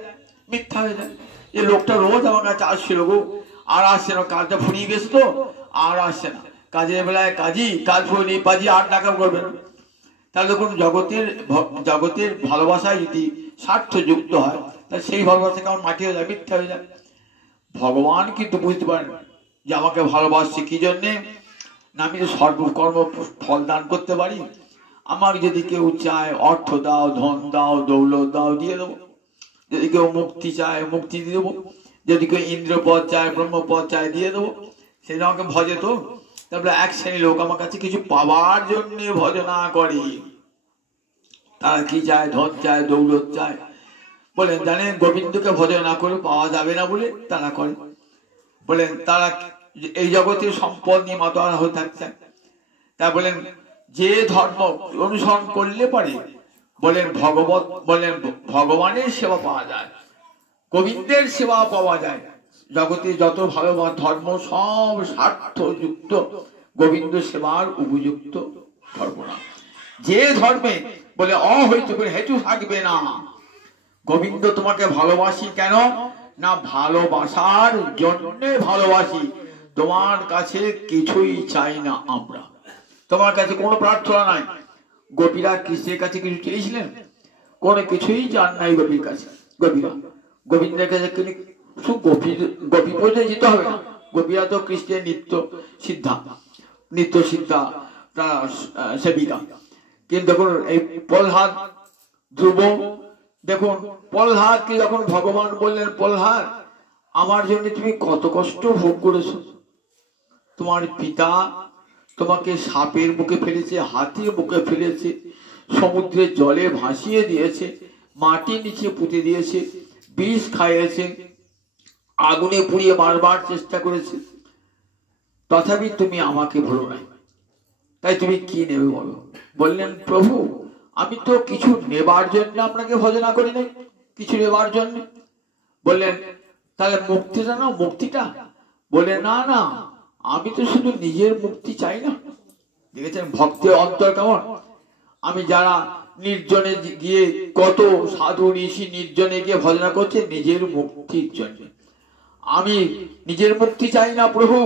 মিথ্যা হয়ে যায়। যে লোকটা রোজ আমার কাছে আসছিল গো, আর আসছে না, কাজটা ফুরিয়ে গেছে তো আর আসছে না, কাজের বেলায় কাজ ফুরিয়ে পাজি আর টাকা করবেন। তাহলে দেখুন জগতের ভালোবাসায় যদি স্বার্থ যুক্ত হয়, তাহলে সেই ভালোবাসা কেমন মাটি হয়ে যায়, মিথ্যা হয়ে যায়। ভগবান কিন্তু বুঝতে পারেন যে আমাকে ভালোবাসছে কি জন্যে না, আমি তো সর্বকর্ম ফল দান করতে পারি। আমার যদি কেউ চায় অর্থ দাও, ধন দাও, দৌলত দাও, দিয়ে দেবো। যদি কেউ মুক্তি চায় মুক্তি দিয়ে দেবো, যদি কেউ ইন্দ্রপদ চায়, ব্রহ্মপদ চায়, দিয়ে দেবো। সেই আমাকে ভজে তো। তারপরে এক শ্রেণীর লোক আমার কাছে কিছু পাওয়ার জন্য ভজনা করে, তারা কি চায়, ধন চায়, দৌলত চায়। বলেন জানেন গোবিন্দকে ভজন না করে পাওয়া যাবে না বলে তারা করে। বলেন তারা এই জগতের সম্পদ নিয়ে মাতাল হয়ে থাকছে। তা বলেন যে ধর্ম অনুসরণ করলে পারে, বলেন ভগবানের সেবা পাওয়া যায়, গোবিন্দের সেবা পাওয়া যায়। জগতে যত ভালো ধর্ম সব স্বার্থ যুক্ত, গোবিন্দ সেবার উপযুক্ত ধর্ম না। যে ধর্মে বলে অহৈতুক হেতু থাকবে না। গোবিন্দ তোমাকে ভালোবাসি কেন না, ভালোবাসার জন্য ভালোবাসি, তোমার কাছে কিছুই চাই না আমরা, তোমার কাছে কোনো প্রার্থনা নাই। গোপীরা কৃষ্ণের কাছে কিছু চেয়েছিলেন? কোনো কিছুই চান নাই গোপীর কাছে। গোপীরা গোবিন্দের কাছে গোপী পর্যায়ে যেতে হবে না, গোপীরা তো কৃষ্ণের নিত্য সিদ্ধা সেবিকা। কিন্তু দেখুন এই প্রহ্লাদ, ধ্রুব, দেখুন প্রহ্লাদকে যখন ভগবান বললেন, প্রহ্লাদ আমার জন্য তুমি কত কষ্ট ভোগ করেছো, তোমার পিতা তোমাকে সাপের মুখে ফেলেছে, হাতির মুখে ফেলেছে, সমুদ্রের জলে ভাসিয়ে দিয়েছে, মাটির নিচে পুঁতে দিয়েছে, বিষ খাইয়েছে, আগুনে পুড়িয়ে মারবার চেষ্টা করেছে, তথাপি তুমি আমাকে ভুলো নাই, তাই তুমি কি নেবে বলো? বললেন, প্রভু আমি তো কিছু নেবার জন্য আপনাকে ভজনা করি নাই, কিছু নেবার জন্য। বললেন, তাহলে মুক্তিটা না, মুক্তিটা? বলে, না না, আমি তো শুধু নিজের মুক্তি চাই না। দেখেছেন ভক্তের অন্তর কেমন? আমি যারা নির্জনে গিয়ে, কত সাধু ঋষি নির্জনে গিয়ে ভজনা করছে নিজের মুক্তির জন্য। আমি নিজের মুক্তি চাই না প্রভু,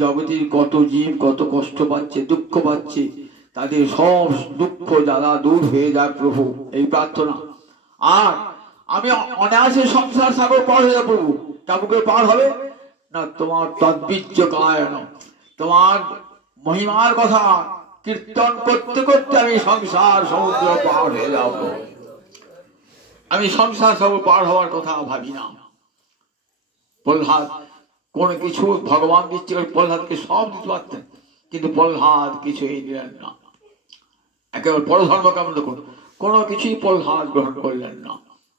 জগতের কত জীব কত কষ্ট পাচ্ছে, দুঃখ পাচ্ছে, তাদের সব দুঃখ জ্বালা দূর হয়ে যাক প্রভু, এই প্রার্থনা। আর আমি অনায়াসে সংসার সাগর পার হয়ে যাব প্রভু। কাবুকে পার হবে না? তোমার তদ্বীর্য গায়ন, তোমার মহিমার কথা কীর্তন করতে করতে আমি সংসার সমুদ্র পার হয়ে যাব। আমি সংসার সাগর পার হওয়ার কথা ভাবি না। প্রহ্লাদ কোন কিছু ভগবান দিচ্ছে, প্রহ্লাদকে সব দিতে পারতেন, কিন্তু প্রহ্লাদ কিছুই দিলেন না। একেবারে পরধর্ম কামনা করুন, কোনো কিছুই প্রহ্লাদ গ্রহণ করলেন না।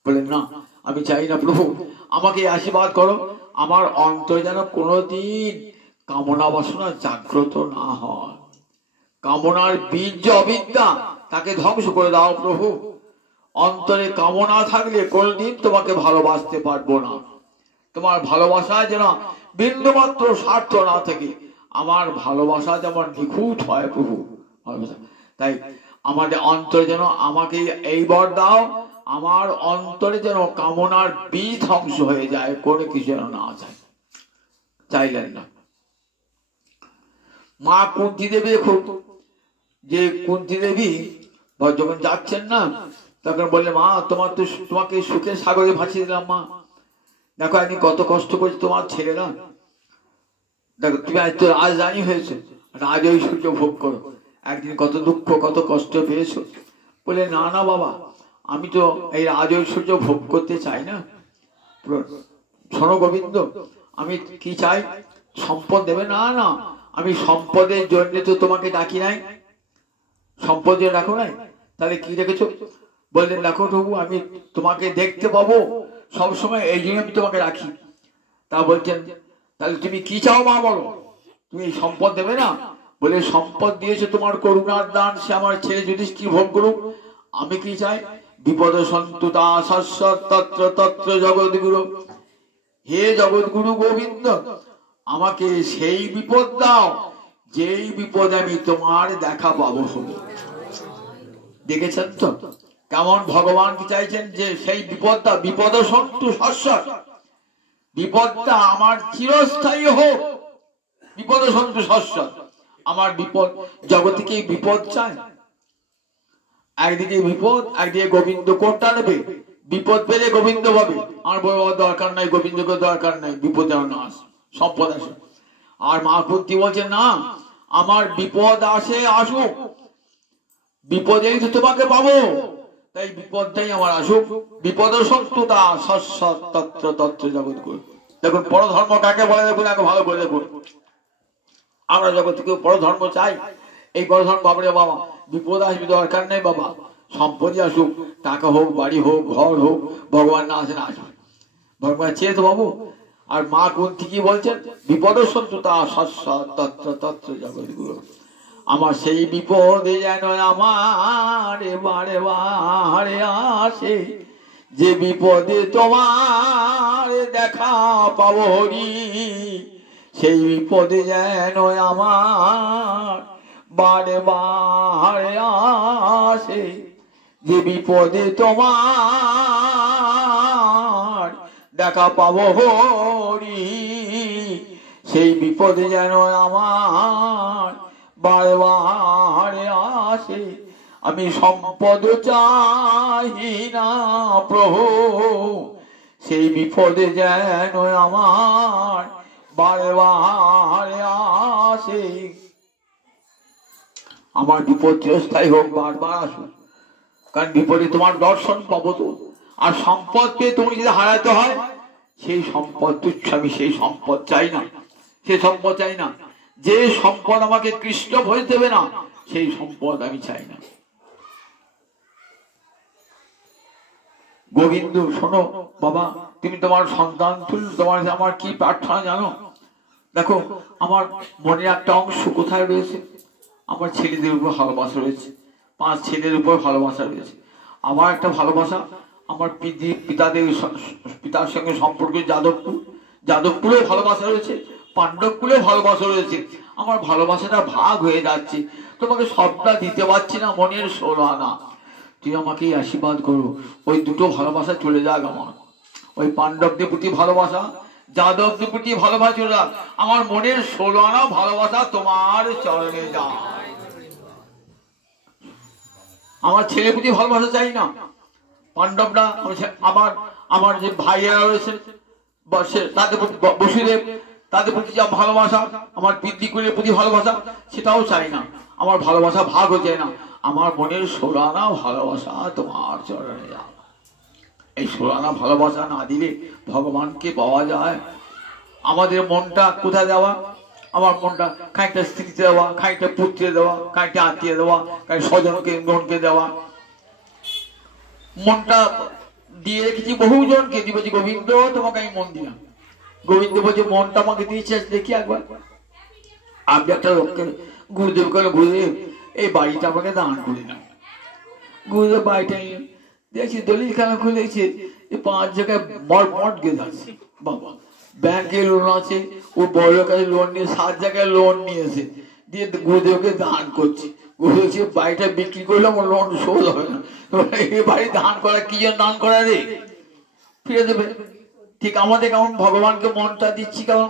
বললেন, না আমি চাই না প্রভু, আমাকে আশীর্বাদ করো, আমার অন্তরে যেন কোনোদিন কামনা বাসনা জাগ্রত না হয়। কামনার বীজ অবিদ্যা, তাকে ধ্বংস করে দাও প্রভু। অন্তরে কামনা থাকলে কোনদিন তোমাকে ভালোবাসতে পারবো না। তোমার ভালোবাসায় যেন বিন্দুমাত্র স্বার্থ না থাকে, আমার ভালোবাসা যেমন নিখুঁত হয় প্রভু। তাই আমাদের অন্তরে যেন আমাকে এই বর দাও, আমার অন্তরে যেন কামনার বীজ ধ্বংস হয়ে যায়, কোনো কিছু যেন না যায়। চাইলেন না। মা কুন্তি দেবী, দেখুন যে কুন্তি দেবী যখন যাচ্ছেন না, তখন বললে, মা তোমাকে সুখের সাগরে ভাসিয়ে দিলাম, মা দেখো আমি কত কষ্ট করছি, তোমার ছেলেরা দেখো, তুমি আজ তো রাজরানী হয়েছে, রাজ ঐশ্বর্য ভোগ করো, একদিন কত দুঃখ কত কষ্ট পেয়েছো। বলে, না না বাবা, আমি তো এই রাজ ঐশ্বর্য ভোগ করতে চাই না। শোনো গোবিন্দ, আমি কি চাই? সম্পদ দেবে? না না, আমি সম্পদের জন্য তো তোমাকে ডাকি নাই, সম্পদ রাখো নাই, তাহলে কি রেখেছো? বললেন, দেখো প্রভু, আমি তোমাকে দেখতে পাবো সবসময়, এই জন্য আমি তোমাকে রাখি। তা বলছেন, তাহলে তুমি কি চাও মা বলো? তুমি সম্পদ দেবে না? বলে, সম্পদ দিয়েছে তোমার করুণার দান, সে আমার ছেলে যুধিষ্ঠির ভোগ করুক। আমি কি চাই? বিপদ সন্তুতা শাশ্বত তত্র তত্র জগৎগুরু। হে জগৎগুরু গোবিন্দ, আমাকে সেই বিপদ দাও যেই বিপদ আমি তোমার দেখা পাবো। দেখেছেন তো কেমন ভগবান কি চাইছেন? যে সেই বিপদটা, বিপদ সন্তু শাশ্বত, বিপদটা আমার চিরস্থায়ী হোক, বিপদ সন্তু শাশ্বত। আমার বিপদ, জগতে কি বিপদ চায়? একদিকে বিপদ, একদিকে গোবিন্দ, কোনটা নেবে? বিপদ পেলে গোবিন্দ পাবে, আর বড় দরকার নাই, গোবিন্দকে দরকার নাই, বিপদে না আসে, সম্পদ আসে। আর মা কুন্তি বলছে, না, আমার বিপদ আসে আসুক, বিপদেই তো তোমাকে পাবো, তাই বিপদটাই আমার আসুক। বিপদ সত্যতা শাশ্বত তত্র তত্র জগৎগুরু। দেখুন পরধর্ম কাকে বলে, দেখুন আগে ভালো করে দেখুন। আমরা জগৎ থেকে পরধর্ম চাই, এই পরধর্ম বাবরে বাবা, বিপদ আসবে দরকার নেই বাবা, সম্পত্তি আসুক, টাকা হোক, বাড়ি হোক, ঘর হোক, ভগবান না আসে না আসবে, ভগবান চেয়ে তো বাবু। আর মা কুন্তি কি বলছেন? বিপদ সত্যতা শাশ্বত তত্র তত্র জগৎগুরু। আমার সেই বিপদে যেন আমার বারে বারে আসে, যে বিপদে তোমার দেখা পাবো হরি, সেই বিপদে যেন আমার বারে বারে আসে, যে বিপদে তোমার দেখা পাবো হরি, সেই বিপদে যেন আমার বারে বারে আসে। আমি সম্পদ চাহি না প্রভু, সেই বিপদে যেন আমার বারে বারে আসে। আমার বিপদ চিরস্থায়ী হোক, বারবার আসুন, কারণ বিপদে তোমার দর্শন পাবো তো। আর সম্পদ পেয়ে তুমি যদি হারাতে হয়, সেই সম্পদ তুচ্ছ, আমি সেই সম্পদ চাই না, সেই সম্পদ চাই না। যে সম্পদ আমাকে কৃষ্ণ ভোজ দেবে না, সেই সম্পদ আমি চাই না। গোবিন্দ শোনো বাবা, তুমি তোমার সন্তান তুল, তোমার আমার কি প্রার্থনা জানো? দেখো আমার মনের একটা অংশ কোথায় রয়েছে? আমার ছেলেদের উপর ভালোবাসা রয়েছে, 5 ছেলের উপর ভালোবাসা রয়েছে। আমার একটা ভালোবাসা আমার পিতার সঙ্গে সম্পর্ক যাদবপুরে ভালোবাসা রয়েছে, পাণ্ডবকুলে ভালোবাসা রয়েছে। আমার ভালোবাসাটা ভাগ হয়ে যাচ্ছে, তোমাকে সবটা দিতে পারছি না, মনের 16 আনা। তুই আমাকে আশীর্বাদ করো, ওই দুটো ভালোবাসা চলে যাক আমার। ওই পাণ্ডবদের প্রতি ভালোবাসা, যাদবদের প্রতি ভালোবাসা চলে যাক, আমার মনের 16 আনা ভালোবাসা তোমার চরণে যা। আমার ছেলের প্রতি ভালোবাসা চাই না। পাণ্ডবরা আমার যে ভাইয়েরা রয়েছে তাদের প্রতি, বসুদেব, তাদের প্রতি যা ভালোবাসা, আমার পিতৃকুলের প্রতি ভালোবাসা, সেটাও চাই না। আমার ভালোবাসা ভাগ হয়ে যায় না, আমার মনের 16 আনা ভালোবাসা তোমার চরণে যা। এই 16 আনা ভালোবাসা না দিলে ভগবানকে পাওয়া যায়? আমাদের মনটা কোথায় দেওয়া? আমার মনটা খানিকটা স্ত্রীতে দেওয়া, খানিকটা পুত্রে দেওয়া, খানিকটা আত্মীয় দেওয়া, খানিকটা স্বজনকে গ্রহণকে দেওয়া। মনটা দিয়ে রেখেছি বহুজনকে, দিব যে গোবিন্দ তোমাকে আমি মন দিলাম। গোবিন্দ বলছে মনটা আমাকে দিয়েছে দেখি একবার। আমি একটা লোককে গুরুদেব করে, গুরুদেব এই বাড়িটা আমাকে দান করে না। গুরুদেব বাড়িটা দেখছি দলিল খানা খুলেছে, 5 জায়গায় মর্টগেজ আছে বাবা, ব্যাংকে লোন আছে, ও বড় কাছে লোন নিয়ে 7 জায়গায় লোন নিয়েছে, দিয়ে গুরুদেবকে দান করছে। গুরুদেব বাড়িটা বিক্রি করলাম, লোন শোধ হবে না, এই বাড়ি দান করা কি জন্য দান করা রে, ফিরে দেবে। ঠিক আমাদের কেমন ভগবানকে মনটা দিচ্ছি, কেমন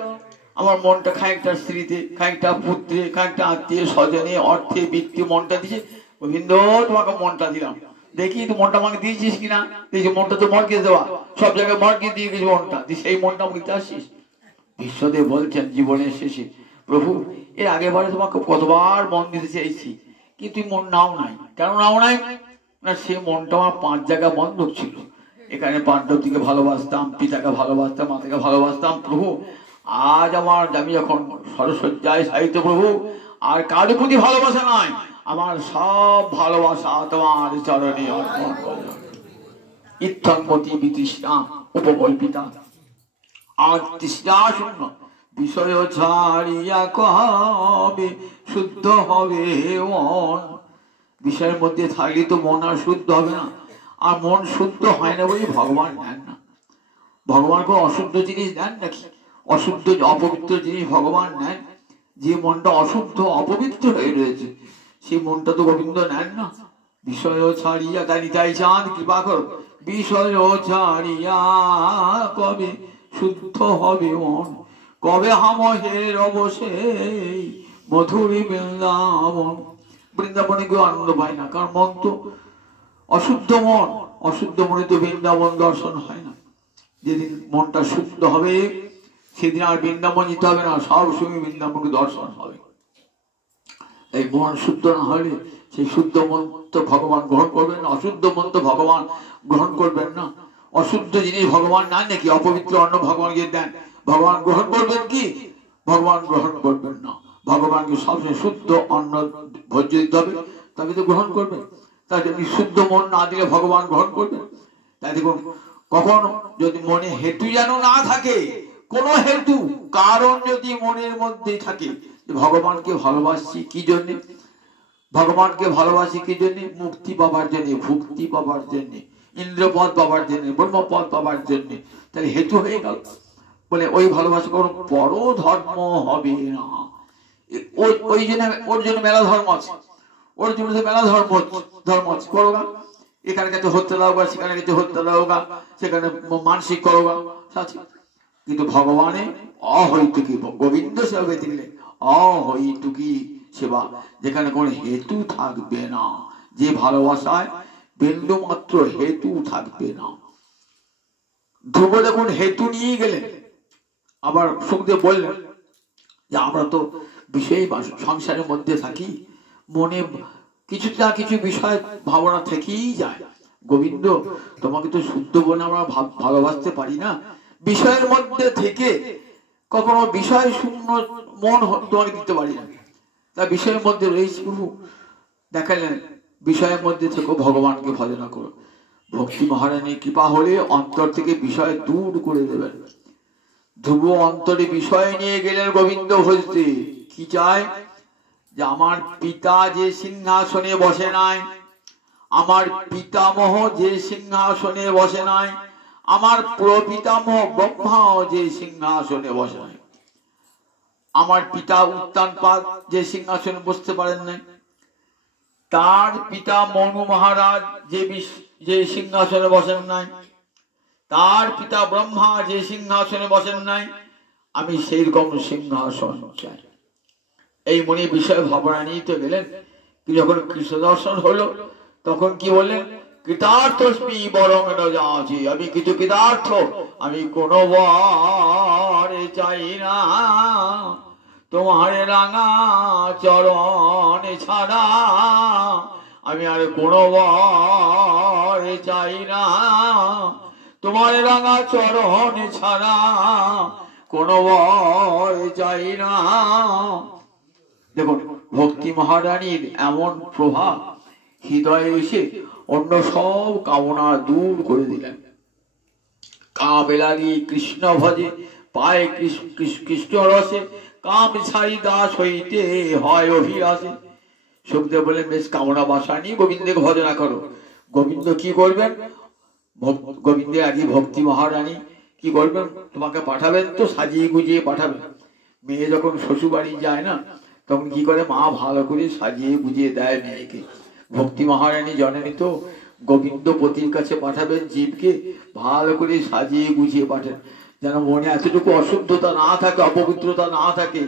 আমার মনটা খানিকটা স্ত্রীতে, খানিকটা পুত্রে, খানিকটা আত্মীয় স্বজনে, অর্থে, বৃত্তি মনটা দিচ্ছে। গোবিন্দ তোমাকে মনটা দিলাম, দেখি তুই মনটা আমাকে দিয়েছিস কিনা। দেখছি মনটা তো মর্গেজ দেওয়া, সব জায়গায় মর্গেজ দিয়ে গেছি মনটা, সেই মনটা আমাকে দিতে আসিস। বিশ্বদেব বলছেন জীবনের শেষে, প্রভু এর আগেবারে তোমাকে কতবার মন দিতে চাইছি, কিন্তু তুই মন নাও নাই। কেন নাও নাই না, সে মনটা আমার 5 জায়গা বন্ধক ছিল। এখানে পাণ্ডবদিকে ভালোবাসতাম, পিতাকে ভালোবাসতাম, মাতাকে ভালোবাসতাম। প্রভু আজ আমি যখন সরস্বজ্জায় সাহিত্য প্রভু, আর কারোর প্রতি ভালোবাসা নাই, আমার সব ভালোবাসা তোমার চরণে অর্পণ করলাম। ইত্থম্পতি বিতৃষ্ণা উপকল্পিতা, আর তৃষ্ণা শূন্য বিষয় ছাড়িয়া কবে শুদ্ধ হবে মন। বিষয়ের মধ্যে থাকলে তো মন আর শুদ্ধ হবে না, আর মন শুদ্ধ হয় না বলে ভগবান নেন না। ভগবান কোনো অশুদ্ধ জিনিস দেন নাকি? অশুদ্ধ অপবিত্র জিনিস ভগবান নেন? যে মনটা অশুদ্ধ অপবিত্র হয়ে রয়েছে, সেই মনটা তো গোবিন্দ নেন না। বিষয় ছাড়িয়া, তাই নিতাই চাঁদ কৃপা করো, বিষয় ছাড়িয়া কবে শুদ্ধ হবে মন। কবে হামহের অবশে মধুরী বৃন্দাবন। বৃন্দাবনে কেউ আনন্দ পায় না, কারণ মন তো অশুদ্ধ মন, অশুদ্ধ মনে তো বৃন্দাবন দর্শন হয় না। যেদিন মনটা শুদ্ধ হবে সেদিন আর বৃন্দাবন যেতে হবে না, সব সময় বৃন্দাবনকে দর্শন হবে। এই মন শুদ্ধ না হলে সেই শুদ্ধ মন তো ভগবান গ্রহণ করবেন না, অশুদ্ধ মন তো ভগবান গ্রহণ করবেন না। অশুদ্ধ জিনিস ভগবান না নাকি? অপবিত্র অন্ন ভগবানকে দেন, ভগবান গ্রহণ করবেন কি? ভগবান গ্রহণ করবেন না। ভগবানকে সবসময় শুদ্ধ অন্ন ভোজ্য দিতে হবে, তবে তো গ্রহণ করবেন। তাই যদি শুদ্ধ মন না দিলে ভগবান গ্রহণ করবেন। তাই দেখুন, কখনো যদি মনে হেতু যেন না থাকে, কোন হেতু কারণ যদি মনের মধ্যে থাকে, ভগবানকে ভালোবাসছি কি জন্য, ভগবানকে ভালোবাসি কি জন্য? মুক্তি পাবার জন্য, ভুক্তি পাবার জন্য, ইন্দ্রপদ পাবার জন্য, ব্রহ্মপদ পাবার জন্য। তাহলে হেতু হয়ে গেল। বলে ওই ভালোবাসা কোনো বড় ধর্ম হবে না। ওই জন্য ওর জন্য মেলা ধর্ম আছে, ওর জন্য মেলা ধর্ম আছে, করো না। এখানে কাছে হত্যা দাও গা, সেখানে কাছে হত্যা দাও গা, সেখানে মানসিক করো গা, কিন্তু ভগবানে অহৈতুকী গোবিন্দ সেবা পেতে গেলে অহৈতুকী সেবা, যেখানে কোন হেতু থাকবে না। যে ভালোবাসায় বিন্দু মাত্র হেতু থাকবে না। ধ্রুব দেখুন হেতু নিয়ে গেলেন, আবার সুখদেব বললেন যে আমরা তো বিষয়ী সংসারের মধ্যে থাকি, মনে কিছু না কিছু বিষয় ভাবনা থেকেই যায়। গোবিন্দ, তোমাকে তো শুদ্ধ বলে আমরা ভালোবাসতে পারি না, বিষয়ের মধ্যে থেকে কখনো বিষয় শূন্য মন তোমাকে দিতে পারি না। তা বিষয়ের মধ্যে রয়েছে প্রভু, দেখালেন বিষয়ের মধ্যে থেকে ভগবানকে ভজনা করো। ভক্তি মহারানীর কৃপা হলে অন্তর থেকে বিষয় দূর করে দেবেন। ধ্রুব অন্তরে বিষয় নিয়ে গেলেন গোবিন্দ ভজতে। কি চায়? যে আমার পিতা যে সিংহাসনে বসে নাই, আমার পিতামহ যে সিংহাসনে বসে নাই, আমার প্রপিতামহ ব্রহ্মা যে সিংহাসনে বসে নাই, আমার পিতা উত্তানপাদ যে সিংহাসনে বসতে পারেন নাই, তার পিতা মনু মহারাজ যে সিংহাসনে বসেন নাই, তার পিতা ব্রহ্মা যে সিংহাসনে বসেন নাই, আমি সেই রকম সিংহাসন চাই। এই মনে বিষয় ভাবনা নিয়ে তো গেলেন। যখন কৃষ্ণ দর্শন হলো তখন কি বললেন? কৃতার্থস্মি বরং ন যাচি, আমি কিছু কৃতার্থ, আমি কোনো বরে চাই না তোমার রাঙা চরণ ছাড়া, আমি আর কোনো বরে চাই না তোমার রাঙা চরণ ছাড়া, কোনো বরে চাই না। দেখুন ভক্তি মহারানীর এমন প্রভাব হৃদয়ে এসে অন্য সব কামনা দূর করে দিলেন। কামে লাগি কৃষ্ণ ভজে, পায় কৃষ্ণ রসে, কাম ছাড়ি দাস হইতে হয় অভিলাষে। সুখদেব বলেন, বেশ কামনা বাসা নিয়ে গোবিন্দকে ভজনা করো। গোবিন্দ কি করবেন? গোবিন্দের আগে ভক্তি মহারানী কি করবেন? তোমাকে পাঠাবেন তো সাজিয়ে গুজিয়ে পাঠাবেন। মেয়ে যখন শ্বশুর বাড়ি যায় না, তখন কি করে? মা ভালো করে সাজিয়ে গুজিয়ে দেয় মেয়েকে। ভক্তি মহারানী জননী তো গোবিন্দ পতির কাছে পাঠাবেন জীবকে, ভালো করে সাজিয়ে গুজিয়ে পাঠান, যেন মনে এতটুকু অশুদ্ধতা না থাকে, অপবিত্রতা না থাকে।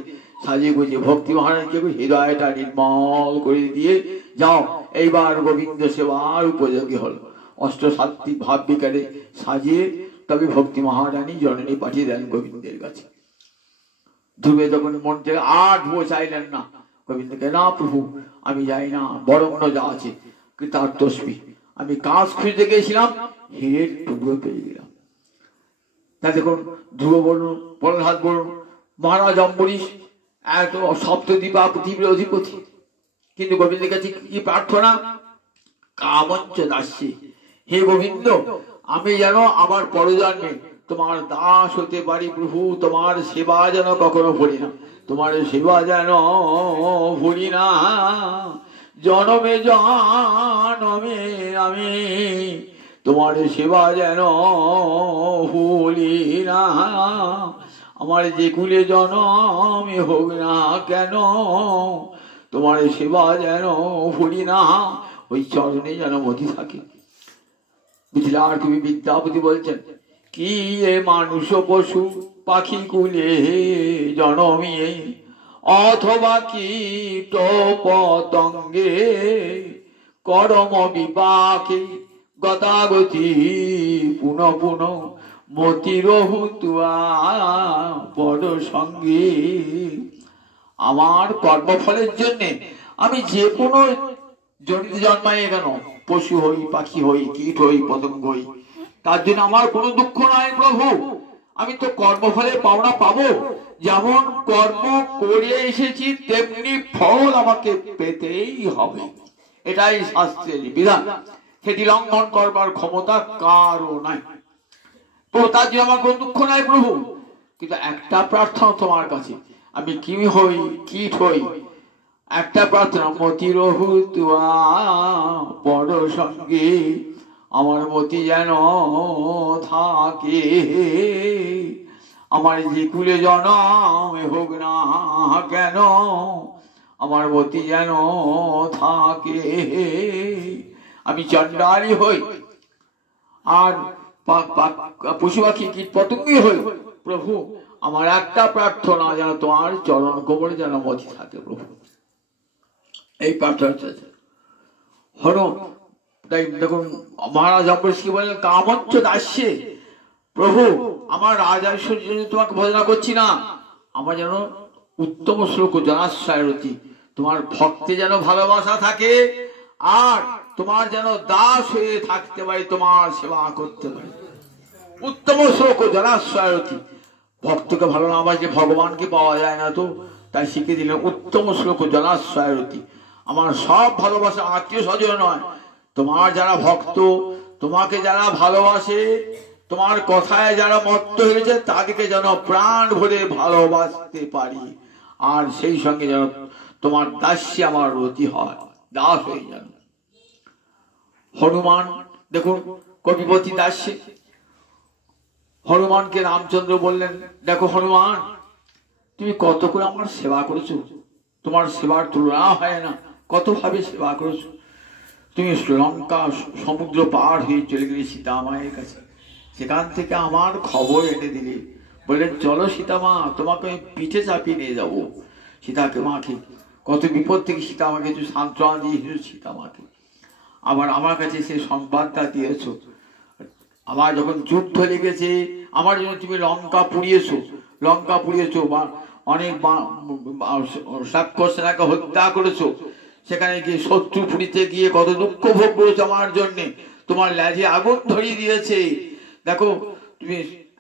সাজিয়ে গুজিয়ে ভক্তি মহারানীকে হৃদয়টা নির্মল করে দিয়ে যাও, এইবার গোবিন্দ সেবার উপযোগী হল। অষ্টসাত্ত্বিক ভাব বিকারে সাজিয়ে তবে ভক্তি মহারানী জননী পাঠিয়ে দেন গোবিন্দের কাছে। ধ্রুবে যখন মন থেকে আর ধুয়ো চাইলেন না, গোবিন্দকে, না প্রভু আমি যাই না, বরং যা আছে কৃতার্থস্মি, আমি কাজ খুঁজতে গিয়েছিলাম, হীরের টুকরো পেয়ে গেলাম। তা দেখুন ধ্রুব বলুন, প্রহ্লাদ বলুন, মহারাজ অম্বরীশ এত সপ্তদ্বীপা পৃথিবীর অধিপতি, কিন্তু গোবিন্দের কাছে কি প্রার্থনা? কামঞ্চ দাসী, হে গোবিন্দ আমি যেন আবার পরজন্মে তোমার দাস হতে পারি প্রভু, তোমার সেবা যেন কখনো ভুলি না, তোমার সেবা যেন ভুলি না, জনমে জনমে আমি তোমার সেবা যেন ভুলি না, আমার যে কুলে জনমে হোক না কেন তোমার সেবা যেন ভুলি না, ওই চরণে যেন মতি থাকে। মিথিলার কবি বিদ্যাপতি বলছেন, কি এ মানুষ পশু পাখি কুলে জনমিয়ে, অথবা কীট পতঙ্গে করম বিপাকে গতাগতি পুন পুন মতি রহুতুয়া পদ সঙ্গে। আমার কর্মফলের জন্যে আমি যে কোনো জনিতে জন্মাই কেন, পশু হই, পাখি হই, কীট হই, পতঙ্গ হই, তার জন্য আমার কোনো দুঃখ নাই প্রভু। আমি তো কর্মফলে পাওনা পাবো, যেমন কর্ম করে এসেছি তেমনি ফল আমাকে পেতেই হবে, এটাই শাস্ত্রের বিধান, সেটি লঙ্ঘন করবার ক্ষমতা কারও নাই। প্রভু তার জন্য আমার কোনো দুঃখ নাই প্রভু, কিন্তু একটা প্রার্থনা তোমার কাছে, আমি কি হই, কীট হই, একটা প্রার্থনা, মতি রহুতুয়া পদ সঙ্গে, আমার মতি যেন থাকে, আমার যে কুলে জনম হোক না কেন আমার মতি যেন থাকে, আমি চণ্ডালী হই আর পশু পাখি কীট পতঙ্গই হই প্রভু, আমার একটা প্রার্থনা যেন তোমার চরণ কোমরে যেন মতি থাকে প্রভু, এই প্রার্থনা হল। তাই দেখুন মহারাজ অম্বরীশ কি বলেন, কামঞ্চ দাস্যে, প্রভু আমার রাজৈশ্বর্যের জন্য তোমাকে ভজনা করছি না, আমার যেন উত্তম শ্লোক জনাশ্রয়রতি, তোমার ভক্তে যেন ভালোবাসা থাকে, আর তোমার যেন দাস হয়ে থাকতে পারি, তোমার সেবা করতে পারি। উত্তম শ্লোক জনাশ্রয়রতি, ভক্তকে ভালো না বাসলে ভগবানকে পাওয়া যায় না, তো তাই শিখে দিলেন উত্তম শ্লোক জনাশ্রয়রতি। আমার সব ভালোবাসা আত্মীয় স্বজন নয়, তোমার যারা ভক্ত, তোমাকে যারা ভালোবাসে, তোমার কথায় যারা মত্ত হয়েছে, তাদেরকে যেন প্রাণ ভরে ভালোবাসতে পারি, আর সেই সঙ্গে যেন তোমার দাসী আমার রতি হয়, দাস হয়ে যান। হনুমান দেখুন কপিপতি দাসী, হনুমানকে রামচন্দ্র বললেন, দেখো হনুমান, তুমি কত করে আমার সেবা করেছো, তোমার সেবার তুলনা হয় না, কত ভাবে সেবা করেছো। তুমি শ্রীলঙ্কা সমুদ্র পার হয়ে চলে গেলে সীতামায়ের কাছে, সেখান থেকে আমার খবর এনে দিলে, বললেন চলো সীতামা, তোমাকে আমি পিঠে চাপিয়ে নিয়ে যাবো সীতাকে মাকে। কত বিপদ থেকে সীতা আমাকে একটু সান্ত্বনা দিয়েছিল সীতামাকে। আবার আমার কাছে সে সংবাদটা দিয়েছ, আবার যখন যুদ্ধ লেগেছে আমার জন্য তুমি লঙ্কা পুড়িয়েছো বা অনেক সেনাকে হত্যা করেছো, সেখানে গিয়ে শত্রু পুড়িতে গিয়ে কত দুঃখ ভোগ করেছো আমার জন্য, তোমার লেজে আগুন ধরিয়ে দিয়েছে, দেখো তুমি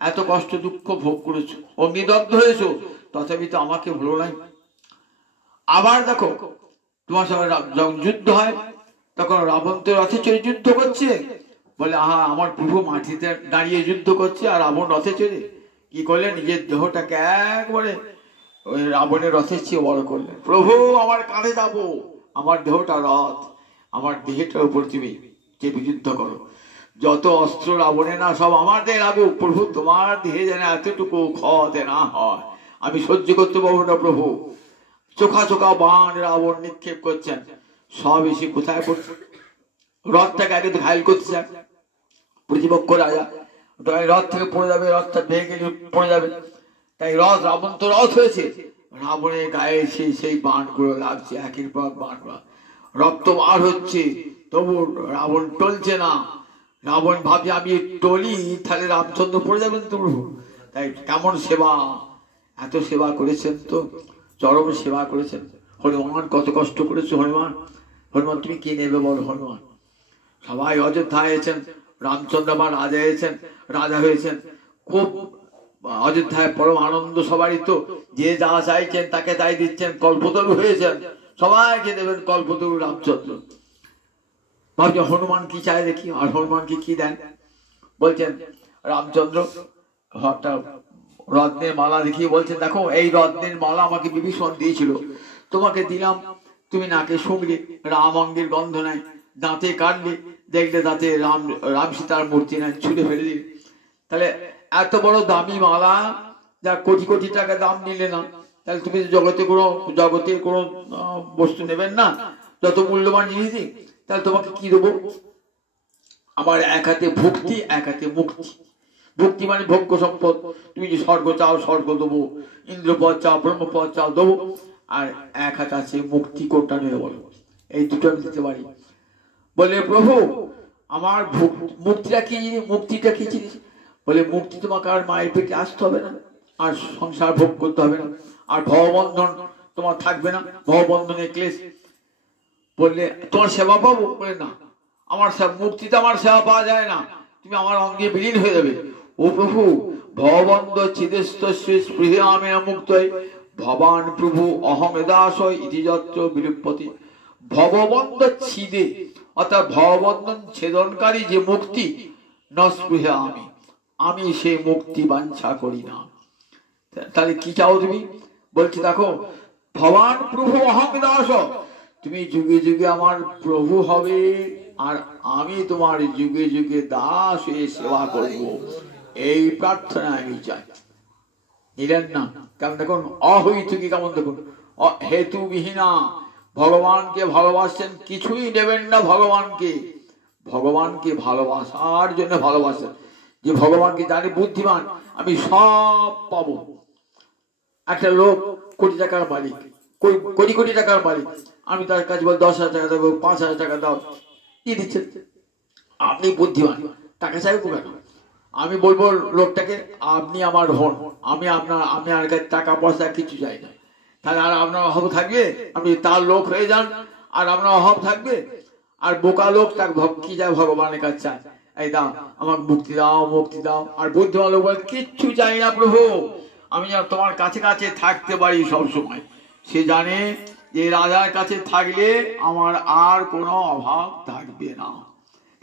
এত কষ্ট দুঃখ ভোগ করেছো, অগ্নিদগ্ধ হয়েছো, তথাপি তো আমাকে ভুলো নাই। আবার দেখো তোমার সঙ্গে যখন যুদ্ধ হয়, তখন রাবণ তো রথে চড়ে যুদ্ধ করছে, বলে আহা আমার প্রভু মাটিতে দাঁড়িয়ে যুদ্ধ করছে আর রাবণ রথে চড়ে। কি করলেন, নিজের দেহটাকে একবারে ওই রাবণের রথের চেয়ে বড় করলেন। প্রভু আমার কাঁধে যাবো, আমার দেহটা রথ, আমার দেহটার উপর তুমি চেপে যুদ্ধ করো, যত অস্ত্র রাবণে না সব আমার দেহে লাগুক, প্রভু তোমার দেহে যেন এতটুকু ক্ষতে না হয়, আমি সহ্য করতে পারবো না প্রভু। চোখা চোখা বাণ রাবণ নিক্ষেপ করছেন, সব এসে কোথায় পড়ছে, রথটাকে আগে তো ঘায়ল করতে চান প্রতিপক্ষ রাজা, রথ থেকে পড়ে যাবে, রথটা ভেঙে গেলে পড়ে যাবে, তাই রথ রাবণ তো রথ হয়েছে, রাবণের গায়ে সেই বাণগুলো লাগছে, একের পর বাণ, রক্ত বার হচ্ছে, তবু রাবণ টলছে না। রাবণ ভাবছে আমি টলি তাহলে রামচন্দ্র পড়ে যাবেন তো প্রভু। তাই কেমন সেবা, এত সেবা করেছেন, তো চরম সেবা করেছেন। হনুমান কত কষ্ট করেছে, হনুমান তুমি কি নেবে বলো হনুমান। সবাই অযোধ্যায় এসেছেন, রামচন্দ্র আবার রাজা হয়েছেন, খুব অযোধ্যায় পরম আনন্দ সবারই, তো যে যা চাইছেন তাকে তাই দিচ্ছেন, কল্পতরু হয়েছেন, সবাইকে দেবেন কল্পতরু রামচন্দ্র। ভাবছে হনুমান কি চায় দেখি, আর হনুমানকে কি দেন, বলছেন রামচন্দ্র রত্নের মালা দেখিয়ে বলছেন, দেখো এই রত্নের মালা আমাকে বিভীষণ দিয়েছিল, তোমাকে দিলাম, তুমি নাকে শুনলে রাম অঙ্গের গন্ধ নেয়, দাঁতে কাটলে দেখলে দাঁতে রাম সীতার মূর্তি নেয়, ছুঁড়ে ফেলে দিলে, তাহলে এত বড় দামি মালা যা কোটি কোটি টাকা দাম নিলে না, তাহলে তুমি জগতে কোনো বস্তু নেবেন না, যত মূল্যবান জিনিস, তাহলে তোমাকে কি দেবো, আমার এক হাতে ভক্তি, এক হাতে মুক্তি। ভক্তি মানে ভোগ্য সম্পদ, তুমি যে স্বর্গ চাও স্বর্গ দেবো, ইন্দ্রপদ চাও ব্রহ্মপদ চাও দেবো, আর এক হাতে আছে মুক্তি, কোনটা নেবে বলো, এই দুটো আমি দিতে পারি। বলে প্রভু আমার মুক্তিটা কি জিনিস, বলে মুক্তি তোমাকে আর মায়ের পেটে আসতে হবে না, আর সংসার ভোগ করতে হবে না, আর ভববন্ধন তোমার থাকবে না, ভববন্ধনের ক্লেশ। বললে তোমার সেবা পাবো, বলে না, আমার মুক্তিতে আমার সেবা পাওয়া যায় না, তুমি আমার অঙ্গে বিলীন হয়ে যাবে। ও প্রভু ভববন্ধ ছিদেস্তস্পৃহামে মুক্ত ভবান প্রভু অহমেদাশয় ইতি যত্র বিলুপ্পতি। ভববন্ধ ছিদে অর্থাৎ ভববন্ধন ছেদনকারী যে মুক্তি, নস্পৃহা আমি সেই মুক্তি বাঞ্ছা করি না। তাহলে কি চাও তুমি, বলছি দেখো ভবান প্রভু অহমেদাস, তুমি যুগে যুগে আমার প্রভু হবে, আর আমি তোমার যুগে যুগে দাস হয়ে সেবা করব, এই প্রার্থনা আমি চাই। নিলেন না, কারণ দেখুন অহৈতুকী কেমন, দেখুন হেতু বিহীনা, ভগবানকে ভালোবাসছেন, কিছুই নেবেন না ভগবানকে ভালোবাসার জন্য ভালোবাসেন, যে ভগবানকে জানি বুদ্ধিমান, আমি সব পাবো। একটা লোক কোটি টাকার মালিক, কোটি টাকার মালিক, আমি তার কাছে বল 10,000 টাকা দেবো, 5,000 টাকা দাও, কি দিচ্ছেন, আপনি বুদ্ধিমান, টাকা চাইবো কেন, আমি বলবো লোকটাকে আপনি আমার হন, আমি আর কাছে টাকা পয়সা কিছু চাই না, তাহলে আর আপনার অভাব থাকবে? আপনি তার লোক হয়ে যান আর আপনার অভাব থাকবে? আর বোকা লোক তার কি যায় ভগবানের কাছে চায়, এই দাও আমাকে মুক্তি দাও মুক্তি দাও। আর বুদ্ধিমান লোক বলে কিচ্ছু চাই না প্রভু, আমি যেন তোমার কাছে কাছে থাকতে পারি সব সময়। সে জানে যে রাজার কাছে থাকলে আমার আর কোনো অভাব থাকবে না।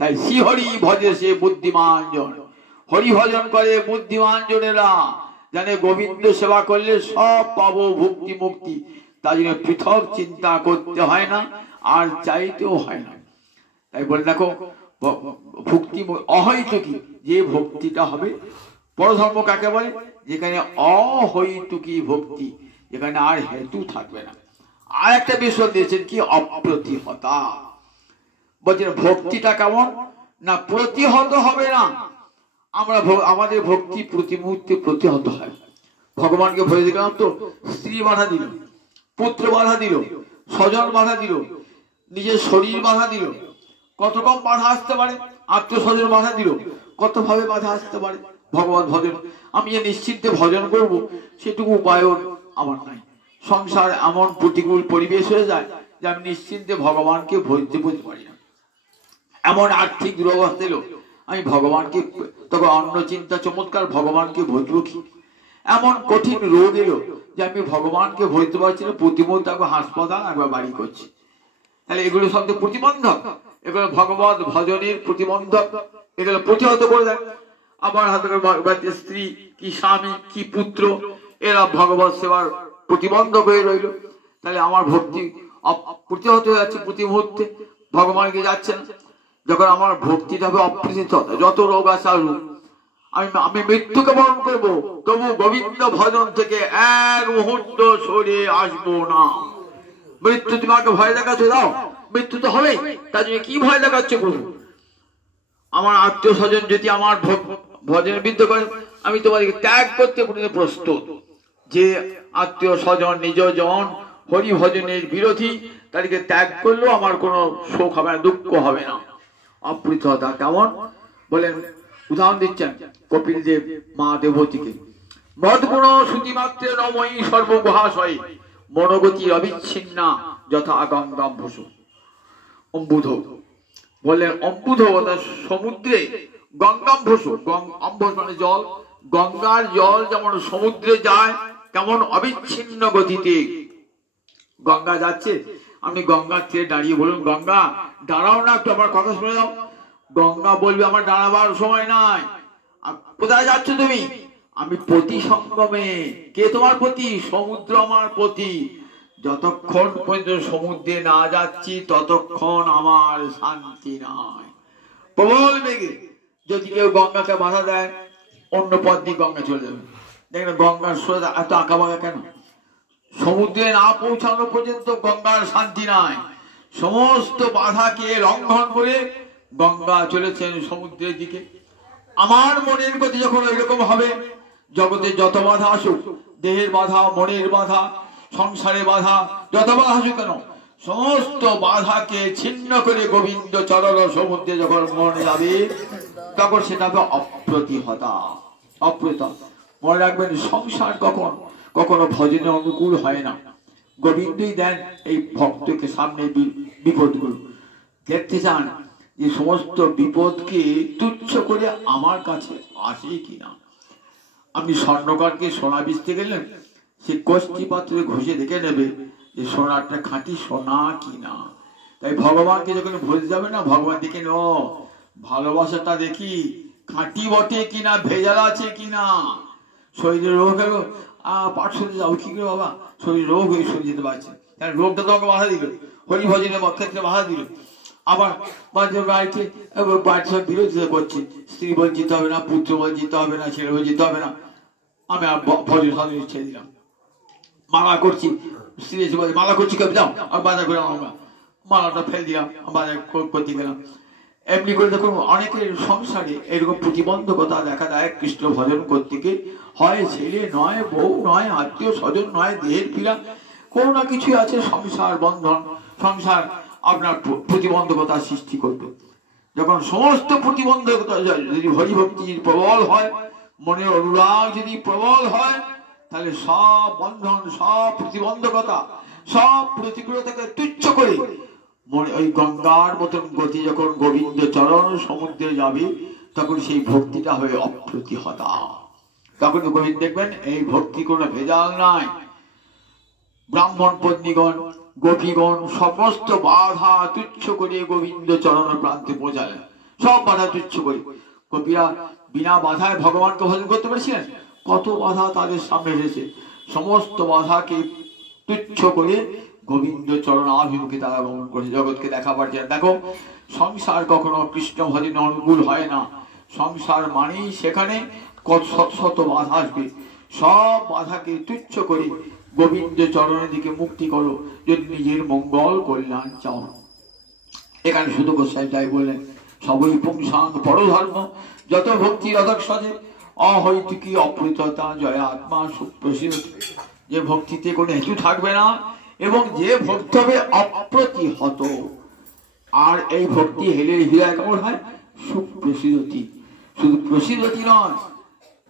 তাই শ্রীহরি ভজে সে বুদ্ধিমান জন, হরি ভজন করে বুদ্ধিমান জনেরা, জানে গোবিন্দ সেবা করলে সব পাবো ভক্তি মুক্তি, তার জন্য পৃথক চিন্তা করতে হয় না আর চাইতেও হয় না। তাই বলে দেখো ভক্তি অহৈতুকী যে ভক্তিটা হবে, পরধর্ম কাকে বলে? যেখানে অহৈতুকী ভক্তি, যেখানে আর হেতু থাকবে না। আর একটা বিষয় দিয়েছেন কি? অপ্রতিহতা। বলছেন ভক্তিটা কেমন না প্রতিহত হবে না। আমরা আমাদের ভক্তি প্রতি মুহূর্তে প্রতিহত হয়। ভগবানকে ভরে দিলাম তো স্ত্রী বাধা দিল, পুত্র বাধা দিল, স্বজন বাধা দিল, নিজের শরীর বাধা দিল, কত কম বাধা আসতে পারে। আত্মীয় স্বজন বাধা দিল, কত ভাবে বাধা আসতে পারে। ভগবান ভজন আমি যে নিশ্চিন্তে ভজন করব সেটুকু উপায়ও আমার নাই। সংসার এমন প্রতিকূল পরিবেশ হয়ে যায় যে আমি নিশ্চিন্তে ভগবানকে ভজতে বলতে পারি না। এমন আর্থিক দুরবস্থা এলো, আমি ভগবানকে তখন অন্য চিন্তা চমৎকার ভগবানকে ভজবো কি? এমন কঠিন রোগ এলো যে আমি ভগবানকে ভজতে পারছি না, প্রতিমূর্তি একবার হাসপাতাল একবার বাড়ি করছি। তাহলে এগুলো সব প্রতিবন্ধক, এগুলো ভগবত ভজনের প্রতিবন্ধক, এগুলো প্রতিহত করে দেয়। আমার হাতে স্ত্রী কি স্বামী কি পুত্র এরা ভগবত সেবার প্রতিবন্ধক হয়ে রইল। তাহলে আমার ভক্তি প্রতিহত হয়ে যাচ্ছে, প্রতি মুহূর্তে ভগবানকে যাচ্ছে না। যখন আমার ভক্তিটা হবে অপ্রতিহত, যত রোগ আসা আমি মৃত্যুকে বরণ করবো, তবু গোবিন্দ ভজন থেকে এক মুহূর্ত সরে আসবো না। মৃত্যু তোমাকে ভয় দেখাচ্ছ, দাও মৃত্যু তো হবে, তার জন্য কি ভয় দেখাচ্ছে বলুন? আমার আত্মীয় স্বজন যদি আমার ভজনের বিরুদ্ধে করে, আমি তোমাদেরকে ত্যাগ করতে প্রস্তুত। যে আত্মীয় স্বজন নিজজন হরি ভজনের বিরোধী, তাদেরকে ত্যাগ করলেও আমার কোনো শোক হবে না, দুঃখ হবে না। অপ্রতিহতা কেমন বলেন? উদাহরণ দিচ্ছেন কপিল দেব মা দেবতীকে, মদগুণ শ্রুতিমাত্রে নময়ী সর্বগুহাশয় মনোগতি অবিচ্ছিন্না যথা গঙ্গাম ভূষু। অম্বুধ বললেন, অম্বুধ সমুদ্রে গঙ্গাম ভূষু, অম্বুধ মানে জল, গঙ্গার জল যেমন সমুদ্রে যায় কেমন অবিচ্ছিন্ন গতিতে গঙ্গা যাচ্ছে। আপনি গঙ্গার তীরে দাঁড়িয়ে বলুন, গঙ্গা দাঁড়াও না একটু, আমার কথা শুনে যাও। গঙ্গা বলবে আমার দাঁড়াবার সময় নাই। কোথায় যাচ্ছ তুমি? আমি পতি সঙ্গমে। কে তোমার পতি? সমুদ্র আমার পতি। যতক্ষণ পর্যন্ত সমুদ্রে না যাচ্ছি ততক্ষণ আমার শান্তি নাই। প্রবল বেগে যদি কেউ গঙ্গাকে বাধা দেয়, অন্য পথ দিয়ে গঙ্গা চলে যাবে। দেখেন গঙ্গার স্রোত এত আঁকাবাঁকা কেন? সমুদ্রে না পৌঁছানো পর্যন্ত গঙ্গার শান্তি নাই। সমস্ত বাধাকে লঙ্ঘন করে গঙ্গা চলেছেন সমুদ্রের দিকে। আমার মনের গতি যখন এরকম হবে, জগতে যত বাধা আসুক, দেহের বাধা, মনের বাধা, সংসারে বাধা, যত বাধা আসুক কেন, সমস্ত বাধাকে ছিন্ন করে গোবিন্দ চরণ সমুদ্রে যখন মনে যাবে, তখন সেটা হবে অপ্রতিহতা। অপ্রতিহত মনে রাখবেন, সংসার কখনো ভজনে অনুকূল হয় না। গোবিন্দই দেন এই ভক্তকে সামনে বিপদগুলো। দেখতে চান যে সমস্ত বিপদকে তুচ্ছ করে আমার কাছে আসে কিনা। আপনি স্বর্ণকারকে সোনা বেচতে গেলেন, সে কষ্টি পাত্রে ঘষে দেখে নেবে যে সোনাটা খাঁটি সোনা কিনা। তাই ভগবানকে যখন ভুলে যাবে না, ভগবান দেখে নো ভালোবাসাটা দেখি খাঁটি বটে কিনা, ভেজাল আছে কিনা। শরীরে রোগ গেল, পাঠ শুনতে যাবো কি করে বাবা, শরীর রোগ হয়ে সরে যেতে পারছে, কারণ রোগটা তোমাকে বাধা দিল, হরি ভজনের ক্ষেত্রে বাধা দিল। আবার বাড়িতে সব বিরোধিতা করছে, স্ত্রী বল যেতে হবে না, পুত্র বল যেতে হবে না, ছেলে বল যেতে হবে না। আমি আর ভজন সাধন ছেড়ে দিলাম, মালা করছি, স্ত্রী এসে বলছে মালা করছি কেউ যাও, আর বাজার করে আমরা মালাটা ফেল দিলাম, বাজার করতে গেলাম। এমনি করে দেখুন অনেকের সংসারে এরকম প্রতিবন্ধকতা দেখা দেয়। কৃষ্ণ ভজন করতে গিয়ে হয় ছেলে নয়, বউ নয়, আত্মীয় স্বজন নয়, দেহের পীড়া, কোনো না কিছু আছে, সংসার বন্ধন, সংসার আপনার প্রতিবন্ধকতা সৃষ্টি করবে। যখন সমস্ত প্রতিবন্ধকতা যদি হরিভক্তির প্রবল হয়, মনের অনুরাগ যদি প্রবল হয়, তাহলে সব বন্ধন, সব প্রতিবন্ধকতা, সব প্রতিকূলতাকে তুচ্ছ করে মনে ওই গঙ্গার মতন গতি যখন গোবিন্দ চরণ সমুদ্রে যাবে, তখন সেই ভক্তিটা হবে অপ্রতিহতা। তখন গোবিন্দ দেখবেন এই ভক্তি কোনো ভেজাল নাই। ব্রাহ্মণ পত্নীগণ, গোপীগণ সমস্ত বাধা তুচ্ছ করে গোবিন্দ চরণ প্রান্তে পৌঁছালেন। সব বাধা তুচ্ছ করে গোপীরা বিনা বাধায় ভগবানকে ভজন করতে পেরেছিলেন। কত বাধা তাদের সামনে এসেছে, সমস্ত বাধাকে তুচ্ছ করে গোবিন্দ চরণ আভিমুখে তারা গমন করেছে, জগৎকে দেখাবার জন্য। দেখো, সংসার কখনো কৃষ্ণ ভজনে অনুকূল হয় না। সংসার মানেই সেখানে কত শত শত বাধা আসবে। সব বাধাকে তুচ্ছ করে গোবিন্দ চরণের দিকে মুক্তি করো যদি নিজের মঙ্গল কল্যাণ চাও। এখানে শুধু গোসাই তাই বললেন, সবই পুংসাং পরধর্ম যত ভক্তি রথক সজে অহৈতুকী অপ্রীততা জয় আত্মা সুপ্রসিদ্ধ। যে ভক্তিতে কোনো হেতু থাকবে না এবং যে ভক্তি হবে অপ্রতিহত। আর এই ভক্তি হেলে হৃদয় কেমন হয়? সুপ্রসিদ্ধতি। শুধু প্রসিদ্ধতি নয়,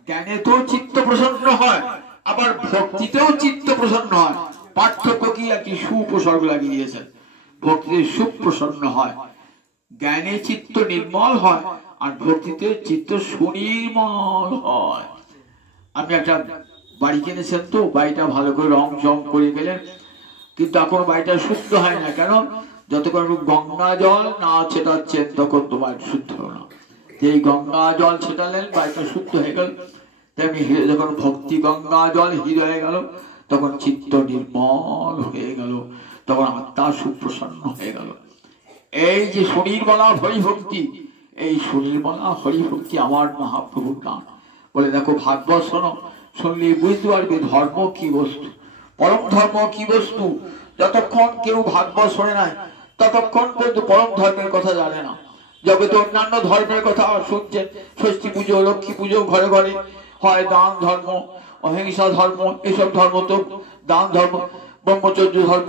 জ্ঞানে তো চিত্ত প্রসন্ন হয়, আবার ভক্তিতেও চিত্ত প্রসন্ন হয়। পার্থক্য কি? একটি সুপ্রসর্গ লাগিয়ে দিয়েছেন। ভক্তিতে সুপ্রসন্ন হয়, জ্ঞানে চিত্ত নির্মল হয়, আর ভক্তিতে চিত্ত সুনির্মল হয়। আপনি একটা বাড়ি কিনেছেন, তো বাড়িটা ভালো করে রং জং করে গেলেন, কিন্তু এখন বাড়িটা শুদ্ধ হয় না। কেন? যতক্ষণ গঙ্গা জল না ছেটাচ্ছেন তখন তোমার শুদ্ধ হলো না। এই গঙ্গা জল ছেটালেন, বাড়িটা শুদ্ধ হয়ে গেল। তেমনি যখন ভক্তি গঙ্গা জল হৃদয়ে গেল, তখন চিত্ত নির্মল হয়ে গেল, তখন আত্মা সুপ্রসন্ন হয়ে গেল। এই যে সুনির্মলা হরিভক্তি, এই সুনির্মলা হরিভক্তি আমার মহাপ্রভুর গান। বলে দেখো, ভাগবত শোনো, শুনলে বুঝতে পারবে ধর্ম কি বস্তু, পরম ধর্ম কি বস্তু। যতক্ষণ কেউ ভাগবত শোনে নাই, ততক্ষণ পর্যন্ত পরম ধর্মের কথা জানে না। জগতে অন্যান্য ধর্মের কথা শুনছেন, ষষ্ঠী পুজো, লক্ষ্মী পুজো, ঘরে ঘরে হয় দান ধর্ম, অহিংসা ধর্ম, এসব ধর্ম তো দান ধর্ম, ব্রহ্মচর্য ধর্ম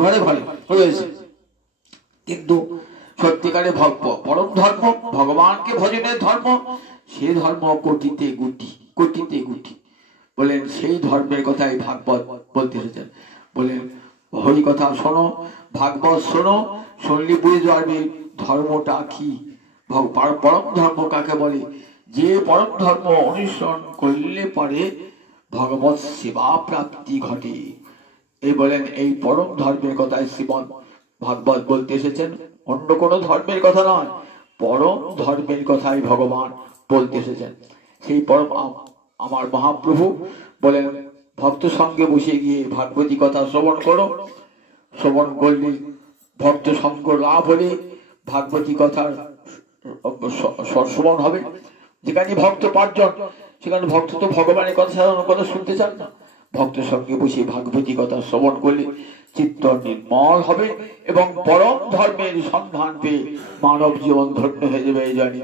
ঘরে ঘরে রয়েছে। কিন্তু সত্যিকারে পরম ধর্ম, ভগবানকে ভজনের ধর্ম, সে ধর্ম কোটিতে গুটি, কোটিতে গুটি। বলেন সেই ধর্মের কথাই ভাগবত বলতে এসেছেন। বলেন হরি কথা শোনো, ভাগবত শোনো, শুনলে বুঝতে পারবে ধর্মটা কি, পরম ধর্ম কাকে বলে। যে পরম ধর্ম অনুসরণ করলে পরে ভগবত সেবা প্রাপ্তি ঘটে। এই বলেন এই পরম ধর্মের কথাই শ্রীমদ ভাগবত বলতে এসেছেন, অন্য কোন ধর্মের কথা নয়, পরম ধর্মের কথাই ভগবান বলতে এসেছেন। সেই পরম আমার মহাপ্রভু বলেন, ভক্ত সঙ্গে বসে গিয়ে ভাগবতী কথা শ্রবণ করো। শ্রবণ করলে ভক্ত সঙ্গ লাভ হলে ভাগবতী কথার শ্রবণ হবে। যেখানে ভক্ত 5 জন, সেখানে ভক্ত তো ভগবানের কথা ছাড়া অন্য কথা শুনতে চান না। ভক্ত সঙ্গে বসে ভাগবতী কথা শ্রবণ করলে চিত্ত নির্মল হবে এবং পরম ধর্মের সন্ধান পেয়ে মানব জীবন ধন্য হয়ে যাবে। জানি